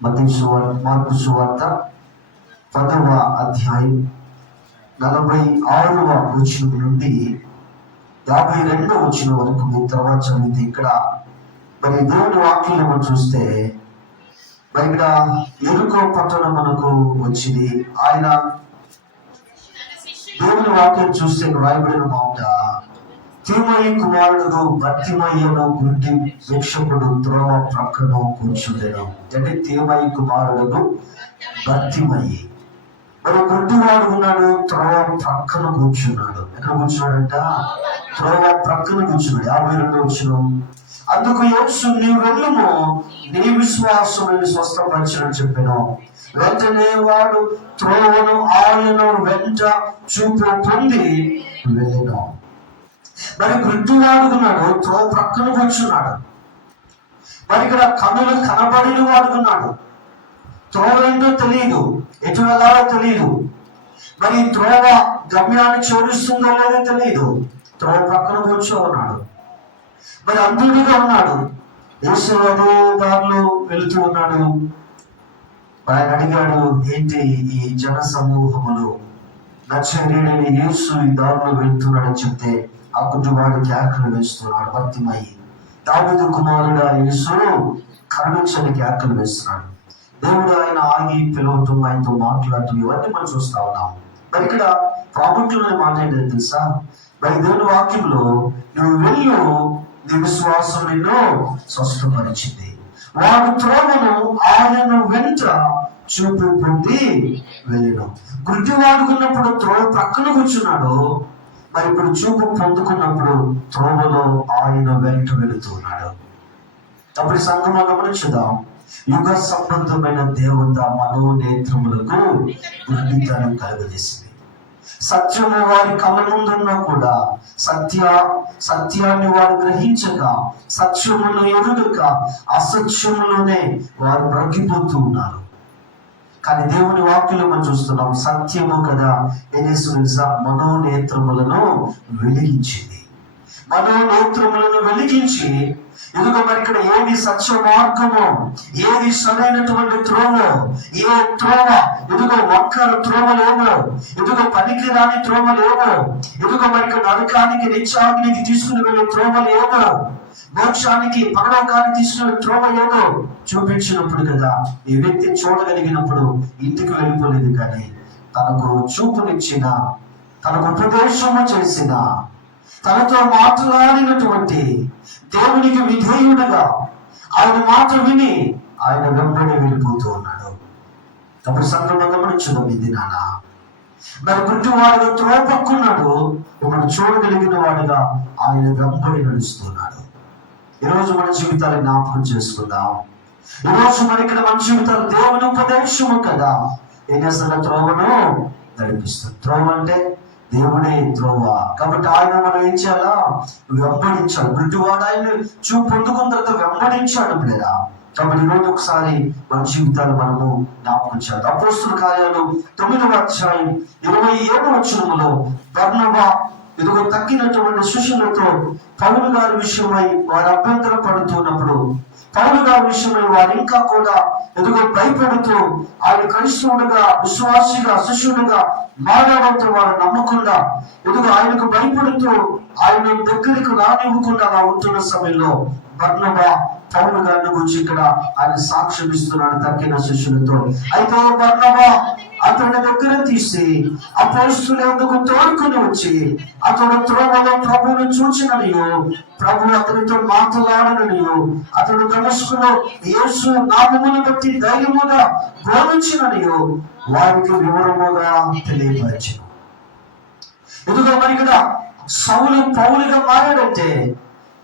మార్కు సువార్త 10వ అధ్యాయం 46వ వచనం నుండి 52వ వచనం వరకు మీ తర్వాత చదివితే ఇక్కడ మరి దేవుని వాక్యం మనం చూస్తే మరి ఇక్కడ ఎరుకో పట్టణం మనకు వచ్చింది. ఆయన దేవుని వాక్యం చూస్తే రాయబడిన మాట, తిమయి కుమారుడు బర్తిమయ్యను గుడ్డి భిక్షకుడు త్రోవ ప్రక్కన కూర్చుండెను. అంటే తిమయి కుమారుడు బర్తిమయి మరి గుడ్డివాడు ఉన్నాడు, త్రోవ ప్రక్కన కూర్చున్నాడు. ఎక్కడ కూర్చున్నాడంట? త్రోవ ప్రక్కన కూర్చున్నాడు. 52 వచనం. అందుకు యేసు, నీవు వెళ్ళుము, నీ విశ్వాసం నేను స్వస్థపరిచినని చెప్పాను. వెంటనే వాడు త్రోవను ఆయన వెంట చూపు పొంది వెళ్ళాను. మరి గుడ్డివాడుకున్నాడు, త్రోవ ప్రక్కన కూర్చున్నాడు. మరి ఇక్కడ కన్నులు కనబడిన వాడుకున్నాడు. త్రోవ ఏంటో తెలియదు, ఎటు వెళ్ళాలో తెలియదు. మరి త్రోవ గమ్యాన్ని చేరుస్తుందో లేదో తెలియదు. త్రోవ ప్రక్కన కూర్చో ఉన్నాడు. మరి అంధుడిగా ఉన్నాడు. యేసు అదే దారిలో వెళుతూ ఉన్నాడు. ఆయన అడిగాడు, ఏంటి ఈ జన సమూహములు నచ్చరేడని యేసు ఈ దారిలో వెళ్తున్నాడని చెప్తే ఆ గుడ్డివాడు కేకలు వేస్తున్నాడు. బర్తిమయి, దావీదు కుమారుడా యేసు కరుణించని కేకలు వేస్తున్నాడు. దేవుడు ఆయన ఆగి పిలవటం, ఆయనతో మాట్లాడటం, ఇవన్నీ మనం చూస్తా ఉన్నాం. మరి ఇక్కడ ప్రాముఖ్యమైన మాట ఏంటంటే తెలుసా? మరి దేవుని వాక్యంలో నువ్వు వెళ్ళు, నీ విశ్వాసం నిన్ను స్వస్థపరిచింది. వాడు త్రోవను ఆయన వెంట చూపు పొంది వెళ్ళను. గుడ్డివాడుకున్నప్పుడు త్రోవ ప్రక్కన కూర్చున్నాడు. మరి ఇప్పుడు చూపు పొందుకున్నప్పుడు త్రోవలో ఆయన వెంట వెళుతున్నాడు. అప్పుడు సంఘంలో గమనించుదాం, యుగ సంబంధమైన దేవత మనోనేత్రములకు గుడ్డితనం కలుగజేసింది. సత్యము వారి కళ్ళ ముందున్నా కూడా సత్యాన్ని వారు గ్రహించక, సత్యమును ఎరుగక అసత్యములోనే వారు బ్రతికిపోతూ ఉన్నారు. కానీ దేవుని వాక్యంలో మనం చూస్తున్నాం, సత్యము కదా ఏం చేస్తుంది? మనోనేత్రములను వెలిగించింది. మనోనేత్రములను వెలిగించి ఎందుకు మరి ఇక్కడ ఏది సత్య మార్గమో, ఏది సరైనటువంటి త్రోవో, ఏ త్రోవ ఎందుకో వంకర త్రోవలేమో, ఎందుకో పనికి రాని త్రోవలేమో, ఎందుకో మరి నరకానికి నిత్యాగ్నికి తీసుకుని వెళ్ళే త్రోవలేమో, మోక్షానికి పరలోకానికి తీసుకునే త్రోవ ఏదో చూపించినప్పుడు కదా ఈ వ్యక్తి చూడగలిగినప్పుడు ఇంటికి వెళ్ళిపోలేదు. కానీ తనకు చూపునిచ్చిన, తనకు ఉపదేశము చేసిన, తనతో మాట్లాడినటువంటి దేవునికి విధేయుడుగా ఆయన మాట విని ఆయన వెంబడి వెళ్ళిపోతూ ఉన్నాడు. అప్పుడు సందర్భంగా గమనించుదాం ఇది నాన్న. మరి గుడ్డివాడుగా త్రోపక్కున్నాడు, ఇప్పుడు చూడగలిగిన వాడుగా ఆయన వెంబడి నడుస్తున్నాడు. ఈరోజు మన జీవితాన్ని జ్ఞాపకం చేసుకుందాం. ఈరోజు మరి ఇక్కడ మన జీవితాలు దేవుని ఉపదేశము కదా ఏం చేస్తుంది? త్రోవను నడిపిస్తుంది. త్రోవ అంటే దేవుడే త్రోవ కాబట్టి ఆయన మనం ఏం చేయాలా? వెంబడించాడు. గుడ్డివాడు ఆయన చూపు పొందుకున్న తర్వాత వెంబడించాడు లేదా? కాబట్టి ఈరోజు ఒకసారి మన జీవితాలు మనము జ్ఞాపకం చేయాలి. అపోస్తుల కార్యాలు 9వ అధ్యాయం 27వ వచనములో బర్నబా ఇదిగో తగ్గినటువంటి శిష్యులతో పౌలు గారి విషయమై వారు అభ్యంతర పడుతున్నప్పుడు, పౌలు గారి విషయమై వారు ఇంకా కూడా ఎదుగు భయపడుతూ ఆయన క్రైస్తవుడుగా విశ్వాసిగా శిష్యుడుగా మాట్లాడంతో వారు నమ్మకుండా ఎదుగు ఆయనకు భయపడుతూ ఆయన దగ్గరికి రానివ్వకుండా ఉంటున్న సమయంలో బర్నబా పౌలు గారిని గురించి ఇక్కడ ఆయన సాక్ష్యం ఇస్తున్నాడు తక్కిన శిష్యులతో. అయితే బర్నబా అతని దగ్గర తీసి అపోస్తలుల యొద్దకు తోడుకుని వచ్చి అతడు త్రోవలో ప్రభువును చూచిననియో, ప్రభు అతనితో మాట్లాడననియో, అతడు దమస్కులో యేసు నామమును బట్టి ధైర్యముగా బోధించిననియో వారికి వివరముగా తెలియపరచెను. ఎందుకో మరి ఇక్కడ సౌలు పౌలుగా మారాడంటే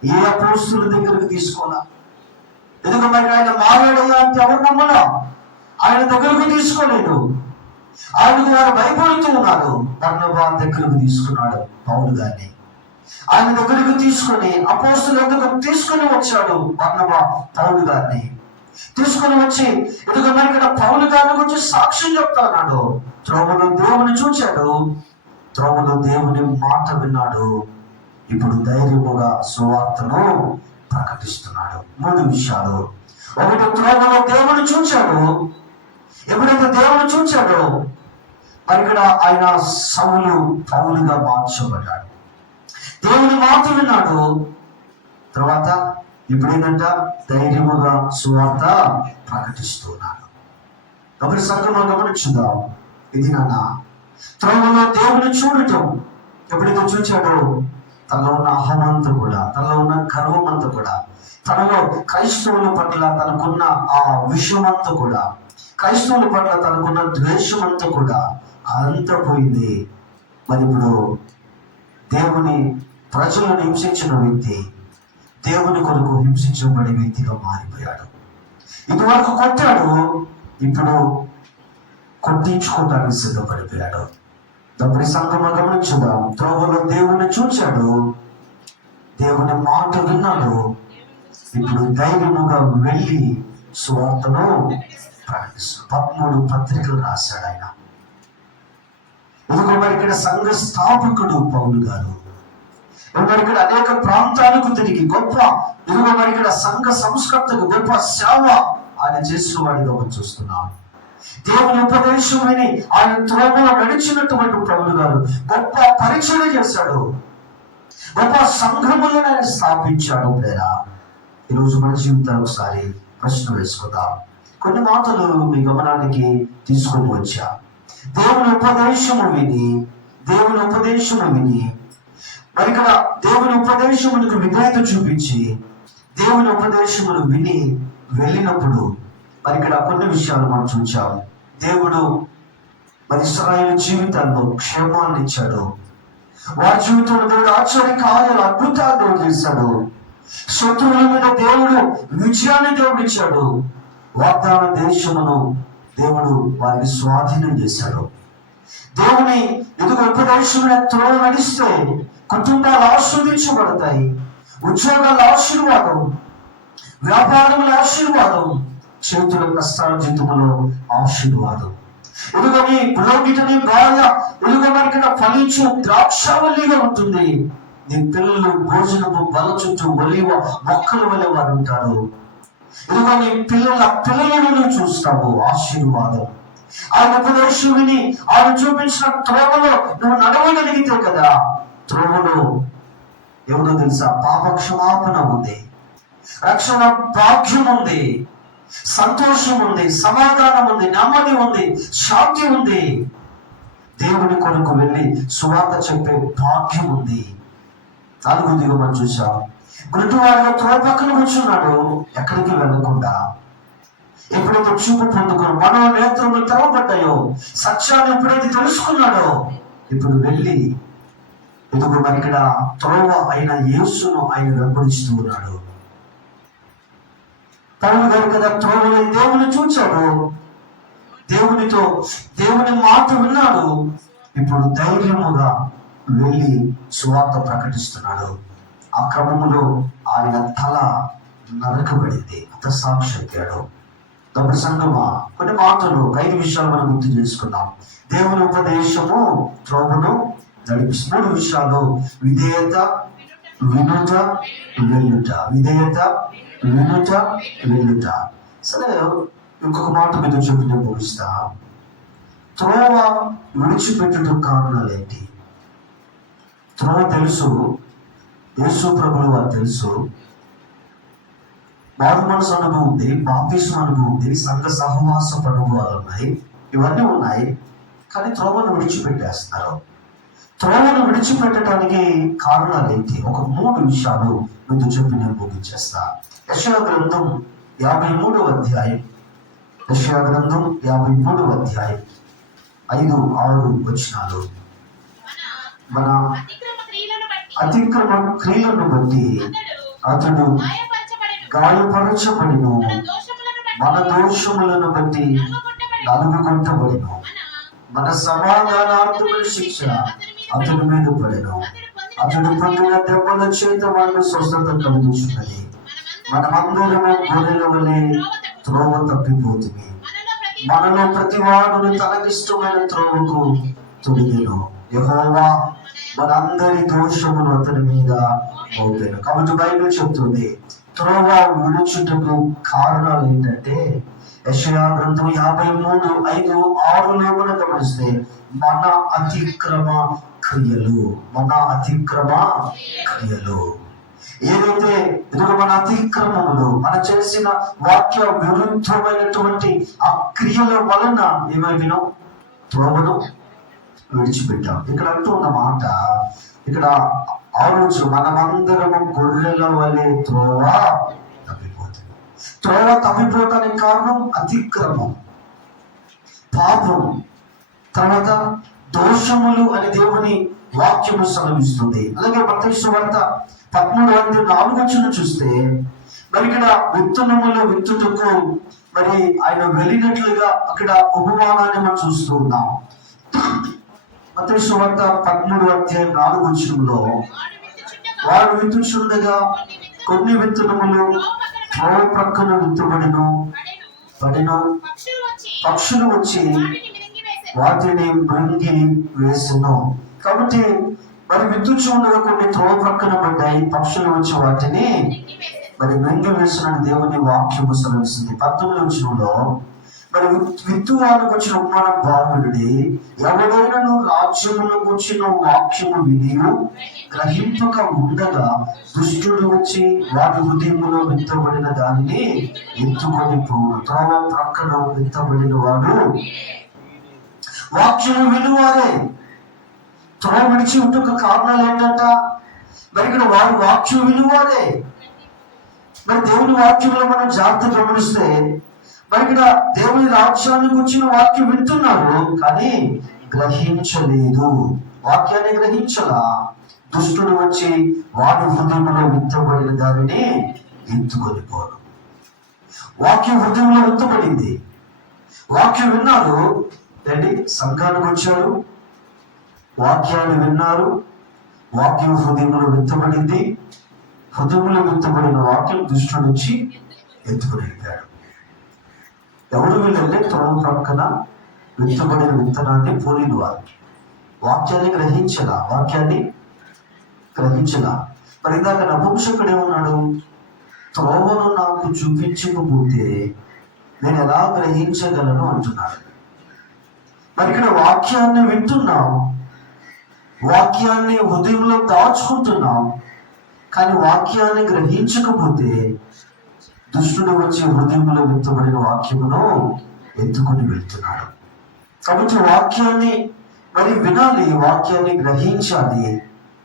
ఏ అపోస్తలుల దగ్గరకు తీసుకోవాలా? ఎందుకు మరి ఆయన మారాడయ్యా అంటే ఎవరు నమ్మలా? ఆయన దగ్గరకు తీసుకోలేదు. ఆయనకు వారు భయపడుతూ ఉన్నారు. బర్నబా దగ్గరకు తీసుకున్నాడు పౌలు గారిని. ఆయన దగ్గరకు తీసుకొని అపోస్తలుల దగ్గరకు తీసుకొని వచ్చాడు బర్నబా పౌలు గారిని. తీసుకొని వచ్చి ఎందుకు మరి ఇక్కడ పౌలు గారిని గురించి సాక్ష్యం చెప్తాడు. త్రోవలో దేవుని చూచాడు, త్రోవలో దేవుని మాట విన్నాడు. ఇప్పుడు ధైర్యముగా సువార్తను ప్రకటిస్తున్నాడు. 3 విషయాలు. ఒకటి, త్రోవలో దేవుని చూచాడు. ఎప్పుడైతే దేవుని చూచాడో మరి ఇక్కడ ఆయన సౌలు పౌలుగా మార్చబడ్డాడు. దేవుని మాట విన్నాడు. తర్వాత ఇప్పుడేంటంట ధైర్యముగా సువార్త ప్రకటిస్తున్నాడు. ఒకరి సంఘంలో గమనించుదాం. ఇది నాన్న త్రోవలో దేవుని చూడటం. ఎప్పుడైతే చూచాడో తనలో ఉన్న అహమంతా కూడా, తనలో ఉన్న గర్వం అంతా కూడా, తనలో క్రైస్తవుల పట్ల తనకున్న ఆ విషయం అంతా కూడా, క్రైస్తవుల పట్ల తనకున్న ద్వేషం అంతా కూడా అంతా పోయింది. మరి ఇప్పుడు దేవుని ప్రజలను హింసించిన వ్యక్తి దేవుని కొరకు హింసించబడే వ్యక్తిగా మారిపోయాడు. ఇదివరకు కొట్టాడు, ఇప్పుడు కొట్టించుకోవడానికి సిద్ధపడిపోయాడు. తప్పుడు సంఘం గమనించుదాం. త్రోవలో దేవుని చూచాడు, దేవుని మాట విన్నాడు. ఇప్పుడు ధైర్యముగా వెళ్ళి సువార్తను ప్రకటిస్తాడు. 13 పత్రికలు రాశాడు ఆయన. ఎందుకు మరి ఇక్కడ సంఘ స్థాపకుడు పౌలు గారు. మరి ఇక్కడ అనేక ప్రాంతాలకు తిరిగి గొప్ప ఇదిగో మరి ఇక్కడ సంఘ సంస్కర్తకు గొప్ప సేవ ఆయన చేసేవాడిగా మనం చూస్తున్నాం. దేవుని ఉపదేశం విని ఆయన త్రోవలో నడిచినటువంటి పౌలు గారు గొప్ప పరిచయం చేశాడు. గొప్ప సంఘములను ఆయన స్థాపించాడు. లేదా ఈరోజు మన జీవితాలు ఒకసారి ప్రశ్న వేసుకుందాం. కొన్ని మాటలు మీ గమనానికి తీసుకొని వచ్చా. దేవుని ఉపదేశము విని మరి ఇక్కడ దేవుని ఉపదేశములకు విధేయత చూపించి దేవుని ఉపదేశమును విని వెళ్ళినప్పుడు మరి ఇక్కడ కొన్ని విషయాలు మనం చూచాం. దేవుడు మరి ఇశ్రాయేలు జీవితాల్లో క్షేమాన్ని ఇచ్చాడు. వారి జీవితంలో దేవుడు ఆశ్చర్య కార్యాలు అద్భుతాలు చేశాడు. శత్రువుల మీద దేవుడు విజయాన్ని దేవుడు ఇచ్చాడు. వాగ్దాన దేశమును దేవుడు వారికి స్వాధీనం చేశాడు. దేవుని ఎదుగు ఉపదేశంలో త్రోవ నడిస్తే కుటుంబాలు ఆస్వాదించబడతాయి. ఉద్యోగాల ఆశీర్వాదం, వ్యాపారముల ఆశీర్వాదం, చేతుల కష్టార్జితములో ఆశీర్వాదం. ఎదుగని పురోగిటని భార్య ఎదుగమరికిన ఫలించు ద్రాక్షావల్లిగా ఉంటుంది. నీ పిల్లలు భోజనము బల చుట్టూ ఒలివ మొక్కల వలె వారు ఉంటారు. ఇదిగో నీ పిల్లలను నువ్వు చూస్తావు. ఆశీర్వాదం. ఆయన ఉపదేశం విని ఆయన చూపించిన త్రోవలో నువ్వు నడవగలిగితే కదా. త్రోవలో ఎవరో తెలుసా? పాప క్షమాపణ ఉంది, రక్షణ భాగ్యం ఉంది, సంతోషం ఉంది, సమాధానం ఉంది, నెమ్మది ఉంది, శాంతి ఉంది. దేవుని కొరకు వెళ్ళి సువార్త చెప్పే భాగ్యం ఉంది. 4 మనం చూసాం. గుడ్డివాడిగా త్రోవ పక్కన కూర్చున్నాడు, ఎక్కడికి వెళ్ళకుండా. ఎప్పుడైతే చూపు పొందుకుని మనో నేత్రములు తెరవబడ్డాయో, సత్యాన్ని ఎప్పుడైతే తెలుసుకున్నాడో, ఇప్పుడు వెళ్ళి ఎదుగు మరి ఇక్కడ త్రోవ అయిన యేసును ఆయన వెంబడిస్తూ ఉన్నాడు. పౌలు గారు కదా త్రోవలో దేవుని చూచాడు, దేవుని మాట విన్నాడు. ఇప్పుడు ధైర్యముగా వెళ్ళి సువార్త ప్రకటిస్తున్నాడు. ఆ క్రమములో ఆయన తల నరకబడింది, హతసాక్షి. డబ్బు సంగమా, కొన్ని మాటలు 5 విషయాలు మనం గుర్తు చేసుకున్నాం. దేవుని ఉపదేశము త్రోవను నడిపిస్తుంది. 3 విషయాలు: విధేయత, వినుట, వెళ్ళుట. విధేయత, వినుట, వెళ్ళుట. సరే, ఇంకొక మాట మీద చెప్పి నేను ముగిస్తా. త్రోవ విడిచిపెట్టడం కారణాలు ఏంటి? త్రోవ తెలుసు, యేసు ప్రభువు వారు తెలుసు, మారు మనసు అనుభవం ఉంది, బాప్తిస్మ అనుభవం ఉంది, సంఘ సహవాసపు అనుభవాలు ఉన్నాయి, ఇవన్నీ ఉన్నాయి. కానీ త్రోవను విడిచిపెట్టేస్తారు. త్రోవను విడిచిపెట్టడానికి కారణాలు ఏంటి? ఒక 3 విషయాలు ముందు చెప్పి నేను ముగించేస్తా. యెషయా గ్రంథం 53వ అధ్యాయం. యెషయా గ్రంథం 53వ అధ్యాయం 5-6 వచనాలు. మన అతిక్రమ క్రియలను బట్టి అతడు గాయపరచబడిను, మన దోషములను బట్టి నలుగుకొట్టబడిను, మన సమాధానార్థమైన శిక్ష అతడి మీద పడెను, అతడు పొందిన దెబ్బల చేత మనకు స్వస్థత కలుగుచున్నది. మనమందరము గొర్రెల వలె త్రోవ తప్పిపోతుంది, మనలో ప్రతి వాడును తనకిష్టమైన త్రోవకు తొలిగెను. యెహోవా మనందరి దోషమును అతని మీద మోపెను. కాబట్టి బైబిల్ చెప్తుంది త్రోవ విడుచుటకు కారణాలు ఏంటంటే, యెషయా గ్రంథం 53:5-6లో మనం గమనిస్తే మన అతిక్రమ క్రియలు. ఏదైతే ఇదిగో మన అతిక్రమములు, మన చేసిన వాక్య విరుద్ధమైనటువంటి ఆ క్రియల వలన ఏమైనాం? త్రోవను విడిచిపెట్టాం. ఇక్కడ అంటూ ఉన్న మాట, ఇక్కడ ఆ రోజు మనమందరము గొర్రెల వలె త్రోవ తప్పిపోతుంది. త్రోవ తప్పిపోవటానికి కారణం అతిక్రమం, పాపం, తర్వాత దోషములు అని దేవుని వాక్యము సెలవిస్తుంది. అలాగే మత్తయి సువార్త 13:4 చూస్తే మరి ఇక్కడ విత్తనములు విత్తుటకు మరి ఆయన వెళ్ళినట్లుగా అక్కడ ఉపమానాన్ని మనం చూస్తూ ఉన్నాం. మత్తయి సువార్త 13:4 వారు విత్తుచుండగా కొన్ని విత్తనములు త్రోవ ప్రక్కన విత్తబడిను, పక్షులు వచ్చి వాటిని మృంగి వేసెను. కాబట్టి మరి విత్తుచుండగా కొన్ని త్రోవ ప్రక్కన పడ్డాయి, పక్షులు వచ్చి వాటిని మరి మృంగి వేసిన దేవుని వాక్యము సెలవిస్తుంది. 19 మరి విత్తువానికి వచ్చిన ఉపమానం బాగుండి, ఎవరైనా రాజ్యములకు వచ్చిన వాక్యము విని గ్రహింపక ఉండగా దుష్టుడు వచ్చి వారి హృదయములో విత్తబడిన దానిని ఎత్తుకొని పోవు. త్రోవ ప్రక్కన విత్తబడిన వాడు వాక్యము వినువారే. త్రోవ విడిచి ఉంటున్న కారణాలు ఏంటంట? మరి ఇక్కడ వారి వాక్యం వినువారే. మరి దేవుని వాక్యంలో మనం జాగ్రత్త గమనిస్తే మరి ఇక్కడ దేవుని రాజ్యానికి వచ్చిన వాక్యం వింటున్నారు, కానీ గ్రహించలేదు. వాక్యాన్ని గ్రహించలా. దుష్టుడు వచ్చి వాడి హృదయంలో విత్తబడిన దానిని ఎత్తుకొని పోరు. వాక్యం హృదయంలో విత్తబడింది, వాక్యం విన్నారు, ఏంటి సంఘానికి వచ్చారు, వాక్యాన్ని విన్నారు, వాక్యం హృదయంలో విత్తబడింది. హృదయంలో విత్తబడిన వాక్యం దుష్టుడు వచ్చి ఎత్తుకొని వెళ్ళాడు. ఎవరు వీళ్ళంటే త్రోవ ప్రక్కన విత్తబడిన విత్తనాన్ని పోలిన వారు. వాక్యాన్ని గ్రహించలా. మరి ఇందాక నపుంసకుడు ఏమన్నాడు? త్రోవను నాకు చూపించకపోతే నేను ఎలా గ్రహించగలను అంటున్నాడు. మరి ఇక్కడ వాక్యాన్ని వింటున్నాం, వాక్యాన్ని హృదయంలో దాచుకుంటున్నాం, కానీ వాక్యాన్ని గ్రహించకపోతే దుష్టుడు వచ్చి హృదయంలో విత్తబడిన వాక్యమును ఎత్తుకుని వెళ్తున్నాడు. కాబట్టి వాక్యాన్ని మరి వినాలి, వాక్యాన్ని గ్రహించాలి,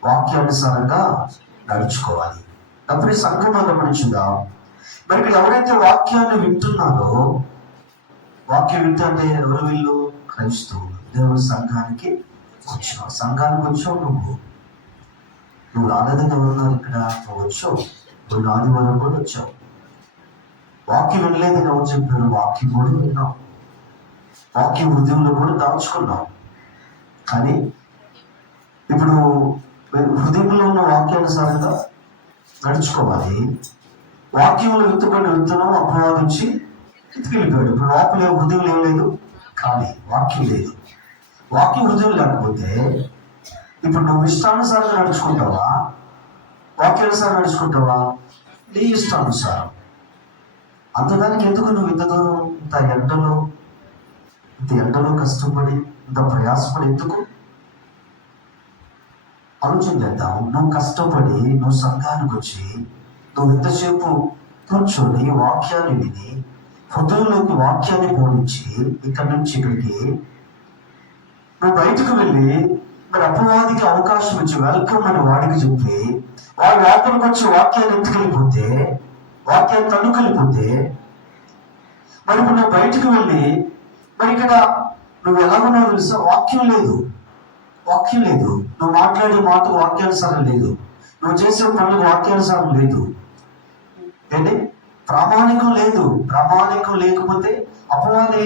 వాక్యానుసారంగా నడుచుకోవాలి. అప్పుడు సంఘంలో గమనించుదాం. మరి ఇక్కడ ఎవరైతే వాక్యాన్ని వింటున్నారో, వాక్యం వింటే ఎవరు వీళ్ళు? క్రైస్తవులు. దేవుని సంఘానికి వచ్చావు. నువ్వు రాలేదని ఎవరున్నారు? ఇక్కడ నువ్వు వచ్చావు, నువ్వు ఆదివారం కూడా వచ్చావు. వాక్యం వినలేదని ఎవరు చెప్పారు? వాక్యం కూడా విన్నాం, వాక్యం హృదయంలో కూడా దాచుకున్నాం. కానీ ఇప్పుడు హృదయంలో ఉన్న వాక్యానుసారంగా నడుచుకోవాలి. వాక్యంలో విత్తుకొని విత్తనం అపవాదించి ఎత్తుకెళ్ళిపోయాడు. ఇప్పుడు లోపల హృదయంలో ఏం లేదు, కానీ వాక్యం లేదు. వాక్యం హృదయం లేకపోతే ఇప్పుడు నువ్వు ఇష్టానుసారంగా నడుచుకుంటావా, వాక్యానుసారం నడుచుకుంటావా? నీ ఇష్టానుసారం. అంతదానికి ఎందుకు నువ్వు ఇంత దూరం, ఇంత ఎండలో కష్టపడి, ఇంత ప్రయాసపడి ఎందుకు? ఆలోచన చేద్దాం. నువ్వు కష్టపడి నువ్వు సంఘానికి వచ్చి నువ్వు ఇంతసేపు కూర్చొని వాక్యాన్ని విని హృదయంలోకి వాక్యాన్ని బోధించి ఇక్కడి నుంచి ఇక్కడికి నువ్వు బయటకు వెళ్ళి మరి అపవాదికి అవకాశం ఇచ్చి వెల్కమ్ అని వాడికి చెప్పి వాడు లోపలికి వచ్చి వాక్యాన్ని ఎత్తుకెళ్ళిపోతే, వాక్యాన్ని తన్నుకెళ్ళిపోతే, మరి ఇప్పుడు నువ్వు బయటకు వెళ్ళి మరి ఇక్కడ నువ్వు ఎలా ఉన్నావు తెలుసా? వాక్యం లేదు. నువ్వు మాట్లాడే మాట వాక్యానుసారం లేదు, నువ్వు చేసే పనులకు వాక్యానుసారం లేదు, ఏంటి ప్రామాణికం లేదు. ప్రామాణికం లేకపోతే అపవాది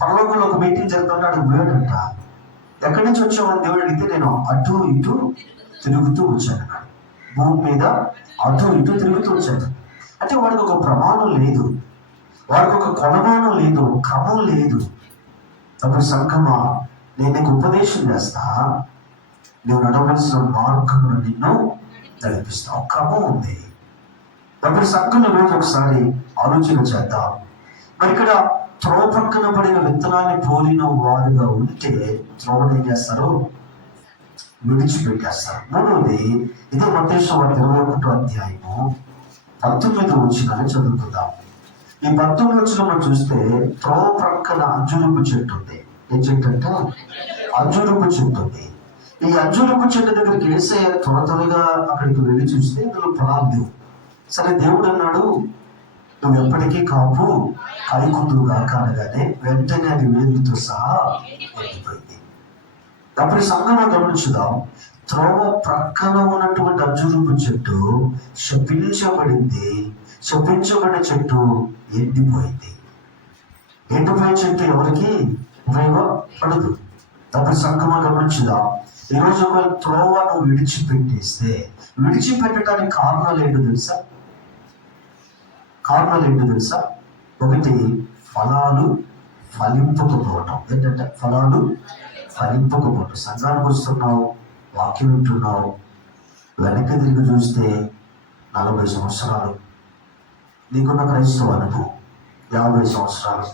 పరలోకంలో ఒక మీటింగ్ జరుగుతుంటే అడిగి పోయాడంట. ఎక్కడి నుంచి వచ్చామని దేవుడు అడిగితే నేను అటు ఇటు తిరుగుతూ వచ్చాను, భూమి మీద అటు ఇటు తిరుగుతూ వచ్చాను. అంటే వాడికి ఒక ప్రమాణం లేదు, వాడికి ఒక కొలమానం లేదు, క్రమం లేదు. అప్పుడు సంఘమా, నేను నీకు ఉపదేశం చేస్తా, నువ్వు నడవలసిన మార్గంలో నిన్ను నడిపిస్తా. ఒక క్రమం ఉంది. అప్పుడు సంఘంలో రోజు ఒకసారి ఆలోచన చేద్దాం. మరి ఇక్కడ త్రోవ పక్కన పడిన విత్తనాన్ని పోలిన వారుగా ఉంటే త్రోవను ఏం చేస్తారు? విడిచిపెట్టేస్తారు. మూడవది, ఇదే మత్తయి సువార్త 21వ అధ్యాయము 19వ వచనాన్ని చదువుకుందాం. ఈ 19వ వచనంలో చూస్తే త్రోవ ప్రక్కన అంజూరపు చెట్టు ఉంది. ఏం చెట్టు అంటే? అంజూరపు చెట్టు ఉంది. ఈ అంజూరపు చెట్టు దగ్గరికి యేసయ్య త్వరగా అక్కడికి వెళ్ళి చూస్తే ఇందులో ఫలాలు లేవు. సరే, దేవుడు అన్నాడు నువ్వు ఎప్పటికీ కాపు కాయకుందువుగా అనగానే వెంటనే అది వేలుతో సహా ఎండిపోయింది. అప్పుడు సంఘంలో గమనించుదాం. త్రోవ ప్రక్కన ఉన్నటువంటి అంజూరపు చెట్టు శపించబడింది. శపించబడిన చెట్టు ఎండిపోయింది. ఎండిపోయిన చెట్టు ఎవరికి ఉపయోగపడదు. అప్పుడు సంఘంలో గమనించుదాం. ఈరోజు ఒక త్రోవ నువ్వు విడిచిపెట్టడానికి కారణాలు ఏంటో తెలుసా? ఒకటి, ఫలాలు ఫలింపకపోవటం. ఏంటంటే ఫలాలు ఫలింపకపోవటం. సంఘానికి వస్తున్నావు, వాక్యం వింటున్నావు, వెనక్కి తిరిగి చూస్తే 40 సంవత్సరాలు నీకున్న క్రైస్తవ అనుభవం, 50 సంవత్సరాలు,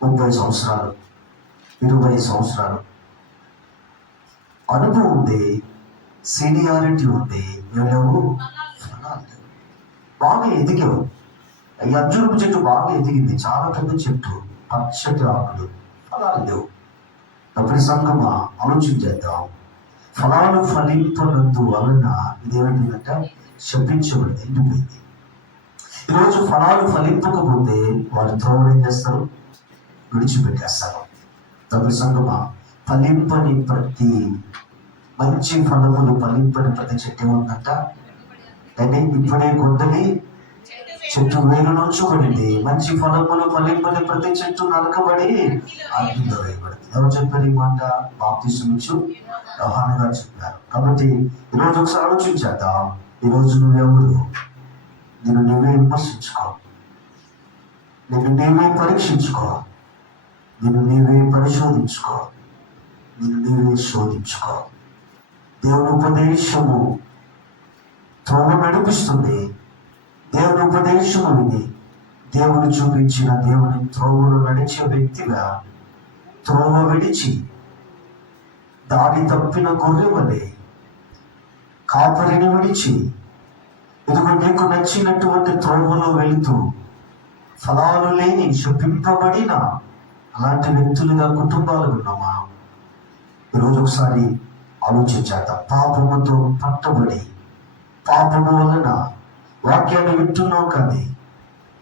30 సంవత్సరాలు, 20 సంవత్సరాలు అనుభవం ఉంది, సీనియారిటీ ఉంది, ఎవరు ఫలాలు బాగా ఎదిగావు. ఈ అంజూరపు చెట్టు బాగా ఎదిగింది, చాలా పెద్ద చెట్టు, పచ్చటి ఆకులు, ఫలాలు లేవు. అప్పుడు సంఘమా ఆలోచన చేద్దాం. ఫలాలు ఫలింపనందు వలన ఇదేమిటంటే శపించబడింది, ఎండిపోయింది. ఈరోజు ఫలాలు ఫలింపకపోతే వారు త్రోవను ఏం చేస్తారు? విడిచిపెట్టేస్తారు. అప్పుడు సంఘమా, ఫలింపని ప్రతి మంచి ఫలములు ఫలింపని ప్రతి చెట్టు ఏముందంట? అంటే ఇప్పుడే గొడ్డలి చెట్టు వేరు నుంచబడింది. మంచి ఫలములు ఫలింపని ప్రతి చెట్టు నరకబడి అగ్నిలో వేయబడింది. ఎవరు చెప్పారు ఈ మాట? బాప్తిస్మం ఇచ్చు యోహాను గారు చెప్పారు. కాబట్టి ఈరోజు ఒకసారి ఆలోచించేద్దాం. ఈరోజు నువ్వెవరు? నేను నీవే విమర్శించుకో, నేను నీవే పరీక్షించుకో, నేను నీవే పరిశోధించుకో, నేను నీవే శోధించుకో. దేవుని ఉపదేశము త్రోవ నడిపిస్తుంది. దేవుని ఉపదేశము విని దేవుని చూపించిన దేవుని త్రోవలో నడిచే వ్యక్తిగా త్రోవ విడిచి దారి తప్పిన గొర్రె వలె కాపరిని విడిచి ఇదిగో నీకు నచ్చినటువంటి త్రోవలో వెళుతూ ఫలాలు లేని శపింపబడిన అలాంటి వ్యక్తులుగా కుటుంబాలు ఉన్నామా? ఈరోజు ఒకసారి ఆలోచించాక పాపముతో పట్టబడి పాపము వలన వాక్యాన్ని వింటున్నావు కానీ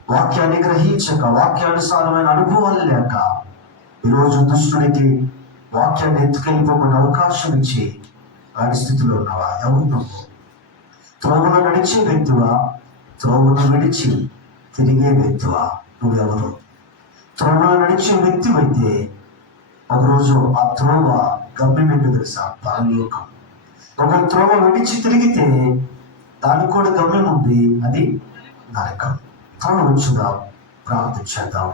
వాక్యాన్ని గ్రహించక వాక్యానుసారమైన అనుభవాలు లేక ఈరోజు దుష్టుడికి వాక్యాన్ని ఎత్తుకెళ్ళిపోమని అవకాశం ఇచ్చి వాడి స్థితిలో ఉన్నావా? ఎవరు నువ్వు? త్రోవను నడిచే వ్యక్తివా? త్రోవను విడిచి తిరిగే వ్యక్తివా? నువ్వెవరు? త్రోవలో నడిచే వ్యక్తివైతే ఒకరోజు ఆ త్రోవ గమ్యం ఏంటో తెలుసా? పరలోకం. ఒక త్రోవ విడిచి తిరిగితే దానికి కూడా గమ్యం ఉంది, అది నరకం. త్రోవ వచ్చుదాం, ప్రార్థన చేద్దాం.